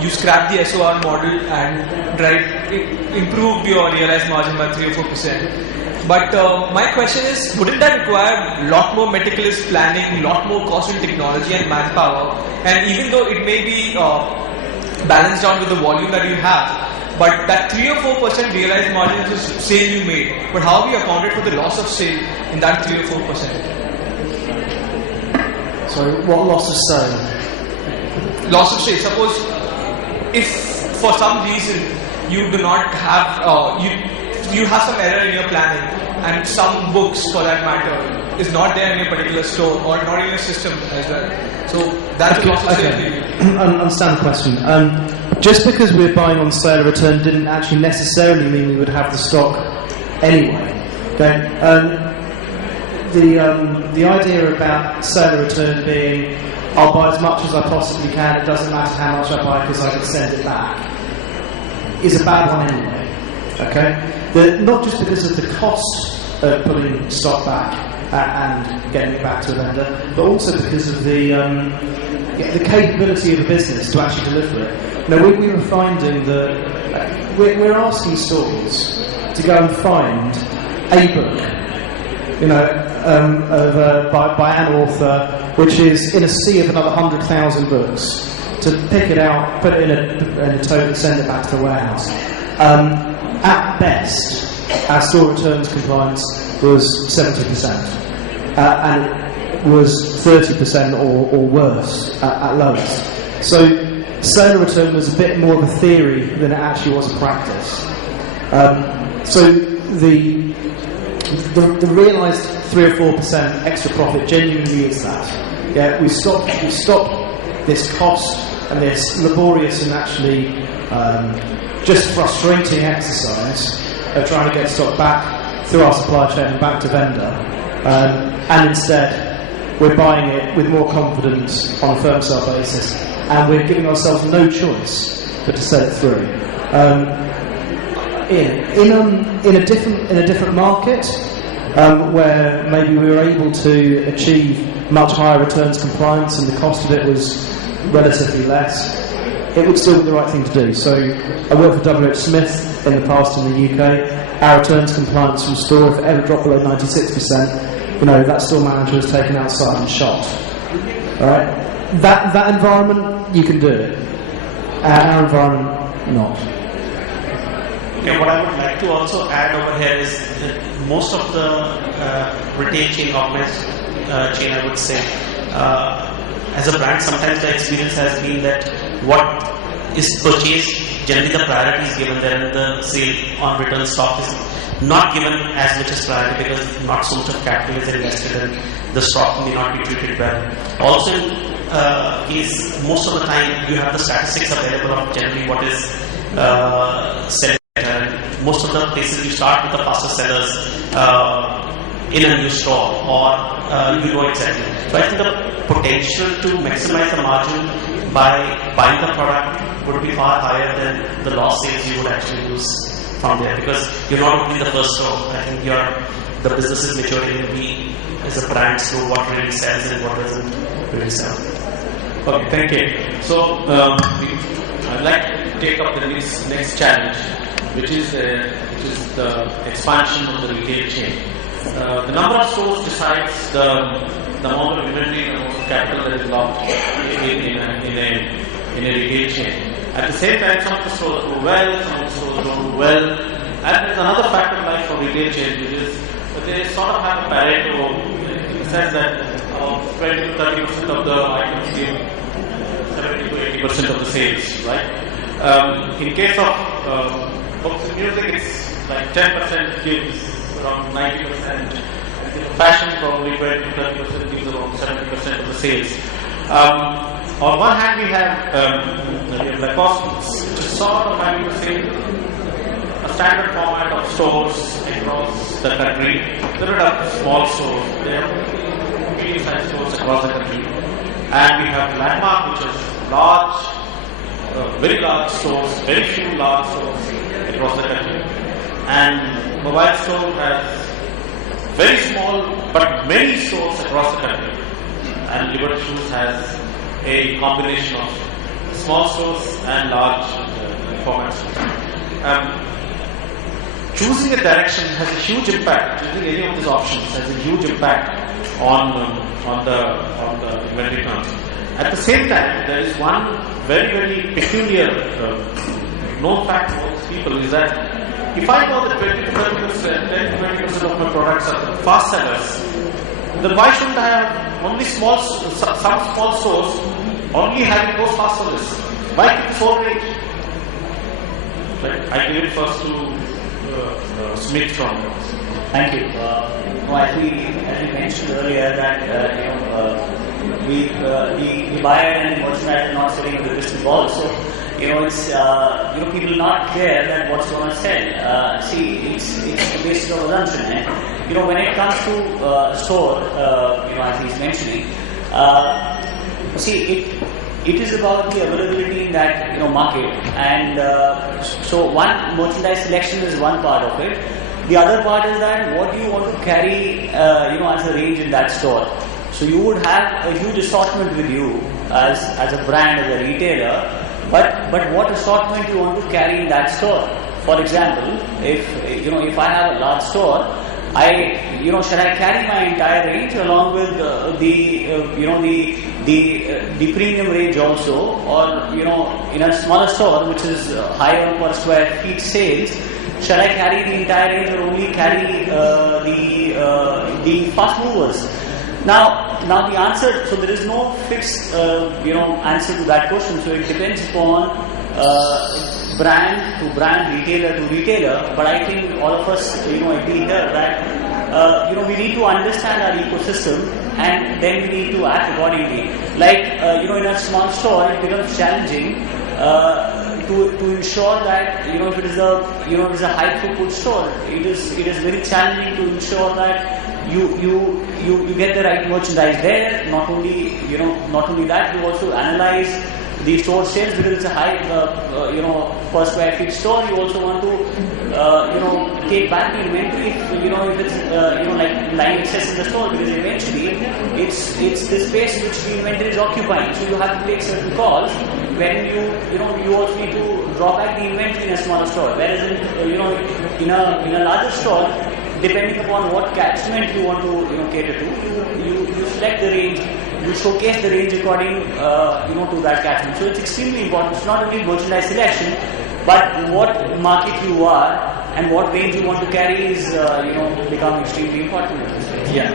you scrapped the SOR model and improved your realized margin by 3 or 4%. But my question is, wouldn't that require a lot more meticulous planning, a lot more cost in technology and manpower? And even though it may be balanced out with the volume that you have, but that 3 or 4% realized margin is the sale you made. But how have you accounted for the loss of sale in that 3 or 4%? So what loss of sale? Loss of sale. Suppose if for some reason you do not have, you have some error in your planning and some books for that matter is not there in a particular store or not in your system as well. So that's a loss of sale. I understand the question. Just because we're buying on sale or return didn't actually necessarily mean we would have the stock anyway. Okay. The idea about sale or return being I'll buy as much as I possibly can, it doesn't matter how much I buy because I can send it back, is a bad one anyway. Okay. Not just because of the cost of putting stock back and getting it back to a vendor, but also because of the capability of a business to actually deliver it. Now, we were finding that we're asking stores to go and find a book, by an author, which is in a sea of another 100,000 books, to pick it out, put it in a tote and send it back to the warehouse. At best, our store returns compliance was 70%, and it was 30% or worse at lowest. So sale or return was a bit more of a theory than it actually was a practice. So the realised 3 or 4% extra profit genuinely is that. Yeah, we stop this cost and this laborious and actually just frustrating exercise of trying to get stock back through our supply chain and back to vendor, and instead we're buying it with more confidence on a firm sale basis, and we're giving ourselves no choice but to sell it through. In a different market, where maybe we were able to achieve much higher returns compliance and the cost of it was relatively less, it would still be the right thing to do. So I worked for WH Smith in the past in the UK. Our returns compliance from store, if it ever dropped below 96%, that store manager was taken outside and shot. All right, that environment you can do it. Our environment, not. Okay, what I would like to also add over here is that most of the retail chain, organized chain, I would say, as a brand, sometimes the experience has been that what is purchased, generally the priority is given there, and the sale on return stock is not given as much as priority because not so much of capital is invested and the stock may not be treated well. Also, is most of the time you have the statistics available of generally what is selling. Most of the places you start with the faster sellers in a new store, or exactly. So I think the potential to maximize the margin by buying the product would be far higher than the lost sales you would actually lose from there, because you're not opening the first store. I think the business is maturing, and we as a brand know what really sells and what doesn't really sell. Okay, thank you. So I'd like to take up the next challenge, which is the expansion of the retail chain. The number of stores decides the amount of inventory and the amount of capital that is locked in a retail chain. At the same time, some of the stores do well, some of the stores don't do well. And there's another factor like for retail chain, which is that they sort of have a Pareto in the sense that 20 to 30% of the items give 70 to 80% of the sales, right? In case of books and music, it's like 10% gives around 90%. Fashion probably 20 to 30% gives around 70% of the sales. On one hand, we have Lacoste, which is sort of having the same a standard format of stores across the country. There are small stores, there are medium-sized stores across the country, and we have Landmark, which is large, very large stores, very few large stores across the country, and Mobile Store has very small but many stores across the country, and Liberty Shoes has a combination of small stores and large format stores. Choosing a direction has a huge impact. Choosing any of these options has a huge impact on the inventory terms. At the same time, there is one very peculiar known fact for most people is that if I know that 20 to 30% of my products are fast sellers, then why shouldn't I have only some small stores only having those fast sellers? Why keep this whole range? I give it first to Smith from. Thank you. As we mentioned earlier that the buyer and the merchandise are not selling with the crystal ball, so it's people are not clear that what's going to sell. It's the basis of assumption. And when it comes to store, as he's mentioning, it is about the availability in that market, and so one merchandise selection is one part of it. The other part is that what do you want to carry as a range in that store. So you would have a huge assortment with you as a brand, as a retailer, but what assortment you want to carry in that store. For example, if I have a large store, should I carry my entire range along with the premium range also, or in a smaller store which is higher per square feet sales, should I carry the entire range or only carry the fast movers? Now the answer, so there is no fixed answer to that question. So it depends upon brand to brand, retailer to retailer. But I think all of us agree here that we need to understand our ecosystem and then we need to act accordingly. Like in a small store, it becomes challenging to ensure that if it is a high throughput store, it is very challenging to ensure that you get the right merchandise there. Not only that, you also analyze the store sales because it's a high per square feet store. You also want to take back the inventory if it's like lying excess in the store, because eventually it's the space which the inventory is occupying. So you have to take certain calls when you also need to draw back the inventory in a smaller store. Whereas in a larger store, depending upon what catchment you want to cater to, you select the range, you showcase the range according to that catchment. So it's extremely important. It's not only merchandise selection, but what market you are and what range you want to carry is becoming extremely important. Yeah.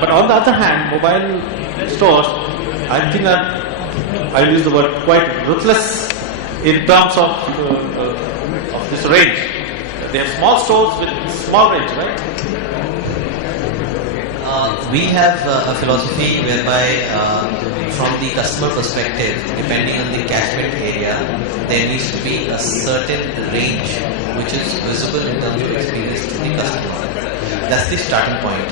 But on the other hand, mobile stores, I think that I'll use the word quite ruthless in terms of this range. They have small stores with small range, right? We have a philosophy whereby from the customer perspective, depending on the catchment area, there needs to be a certain range which is visible in terms of experience to the customer. That's the starting point.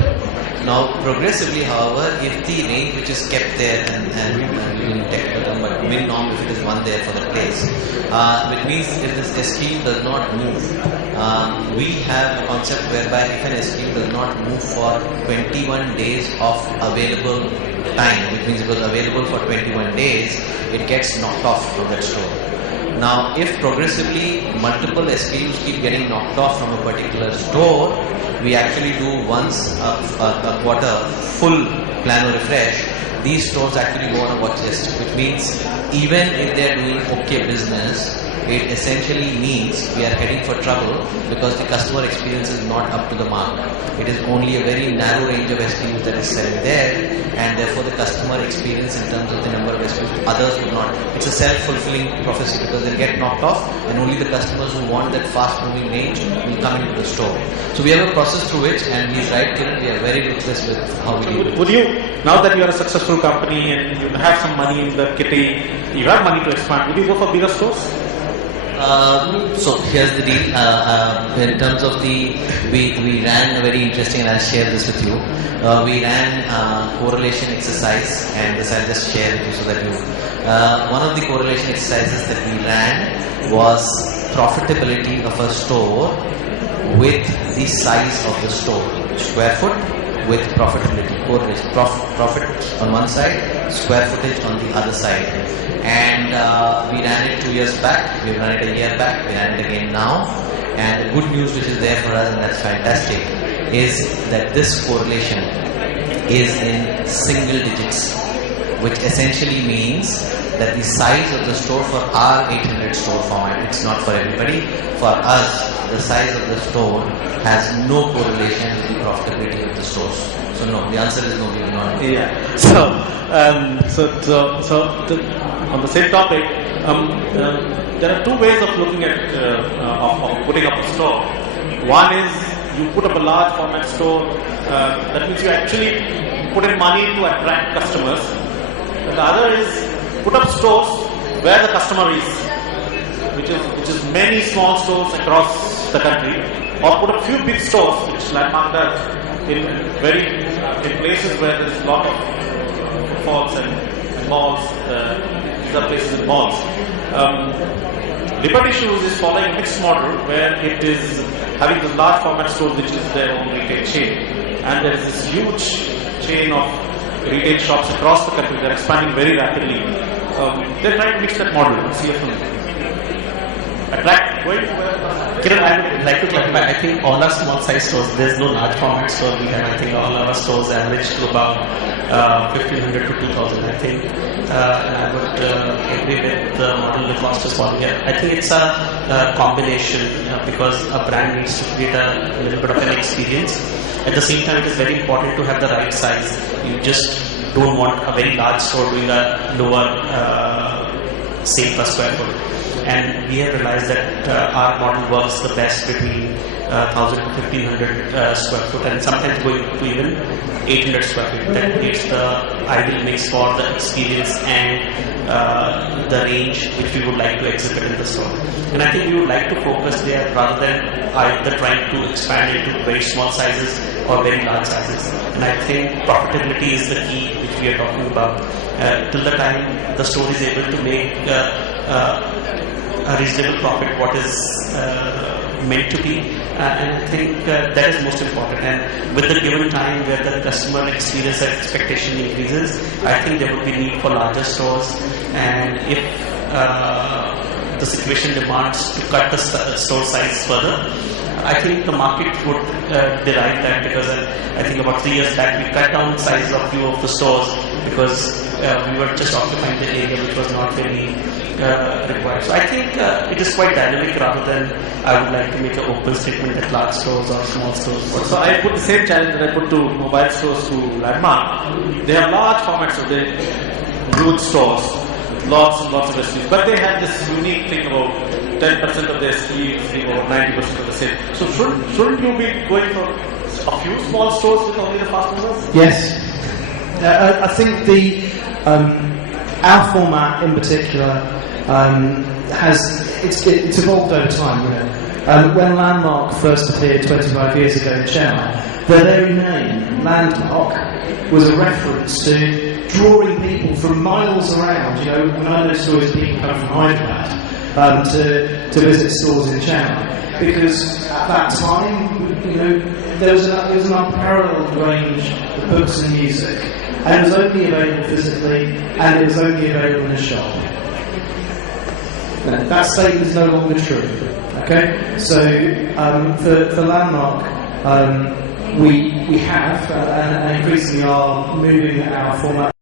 Now, progressively, however, if the range which is kept there and technical term, but min norm if it is one there for the place, which means if this SKU does not move, we have a concept whereby if an SKU does not move for 21 days of available time, which means it was available for 21 days, it gets knocked off from that store. Now, if progressively multiple SKUs keep getting knocked off from a particular store, we actually do once a quarter full plano refresh. These stores actually go on a watch list, which means even if they are doing okay business, it essentially means we are heading for trouble because the customer experience is not up to the mark. It is only a very narrow range of SKUs that is selling there, and therefore the customer experience in terms of the number of SKUs, others will not. It's a self-fulfilling prophecy because they'll get knocked off, and only the customers who want that fast-moving range will come into the store. So we have a process through which, and he's right, Kiran, we are very ruthless with how we do it. Would you, now that you are a successful company and you have some money in the kitty, you have money to expand, would you go for bigger stores? So here's the deal. In terms of we ran a very interesting, and I'll share this with you. We ran a correlation exercise, and this I'll just share with you so that you. One of the correlation exercises that we ran was profitability of a store with the size of the store, square foot with profitability, correlation, profit on one side, square footage on the other side. And we ran it 2 years back, we ran it a year back, we ran it again now. And the good news which is there for us, and that's fantastic, is that this correlation is in single digits, which essentially means that the size of the store for our 800 store format, it's not for everybody. For us, the size of the store has no correlation with the profitability of the stores. So no, the answer is no, we do not. Yeah. So on the same topic, there are two ways of looking at of putting up a store. One is you put up a large format store. That means you actually put in money to attract customers. And the other is put up stores where the customer is, which is many small stores across the country, or put up few big stores, which Landmark does in places where there's a lot of footfalls and malls. These are places in malls. Liberty Shoes is following a mixed model where it is having this large format store which is their own retail chain, and there is this huge chain of retail shops across the country. They're expanding very rapidly. They're trying to mix that model. Attract, going to where. Kiran, I would like to clarify. I think all our small size stores, there's no large format store. We have, I think, all our stores average to about 1,500 to 2,000. I think, and I would agree with the model the cost is following here. I think it's a combination because a brand needs to create a little bit of an experience. At the same time, it is very important to have the right size. You just don't want a very large store doing a lower sale per square foot. And we have realized that our model works the best between 1,000 to 1,500 square foot, and sometimes going to even 800 square feet. That creates the ideal mix for the experience and the range which we would like to exhibit in the store. And I think we would like to focus there rather than either trying to expand into very small sizes or very large sizes. And I think profitability is the key which we are talking about. Till the time the store is able to make a reasonable profit, what is meant to be, and I think that is most important. And with the given time where the customer experience and expectation increases, I think there would be need for larger stores. And if the situation demands to cut the store size further, I think the market would derive that, because I think about 3 years back we cut down the size of few of the stores because we were just occupying the area which was not really required. So I think it is quite dynamic rather than I would like to make an open statement that large stores or small stores. So I put the same challenge that I put to mobile stores to Landmark. They have large formats, so they huge stores, lots and lots of SKUs, but they have this unique thing about 10% of their SKUs or 90% of the sale. So shouldn't you be going for a few small stores with only the fast movers? Yes. I think our format in particular it's evolved over time. You know, when Landmark first appeared 25 years ago in Chennai, the very name Landmark was a reference to drawing people from miles around. You know, when I know stories of people come from Hyderabad to visit stores in Chennai, because at that time, you know, there was an unparalleled range of books and music, and it was only available physically, and it was only available in a shop. That statement is no longer true. Okay, so for Landmark, we have and increasingly are moving our format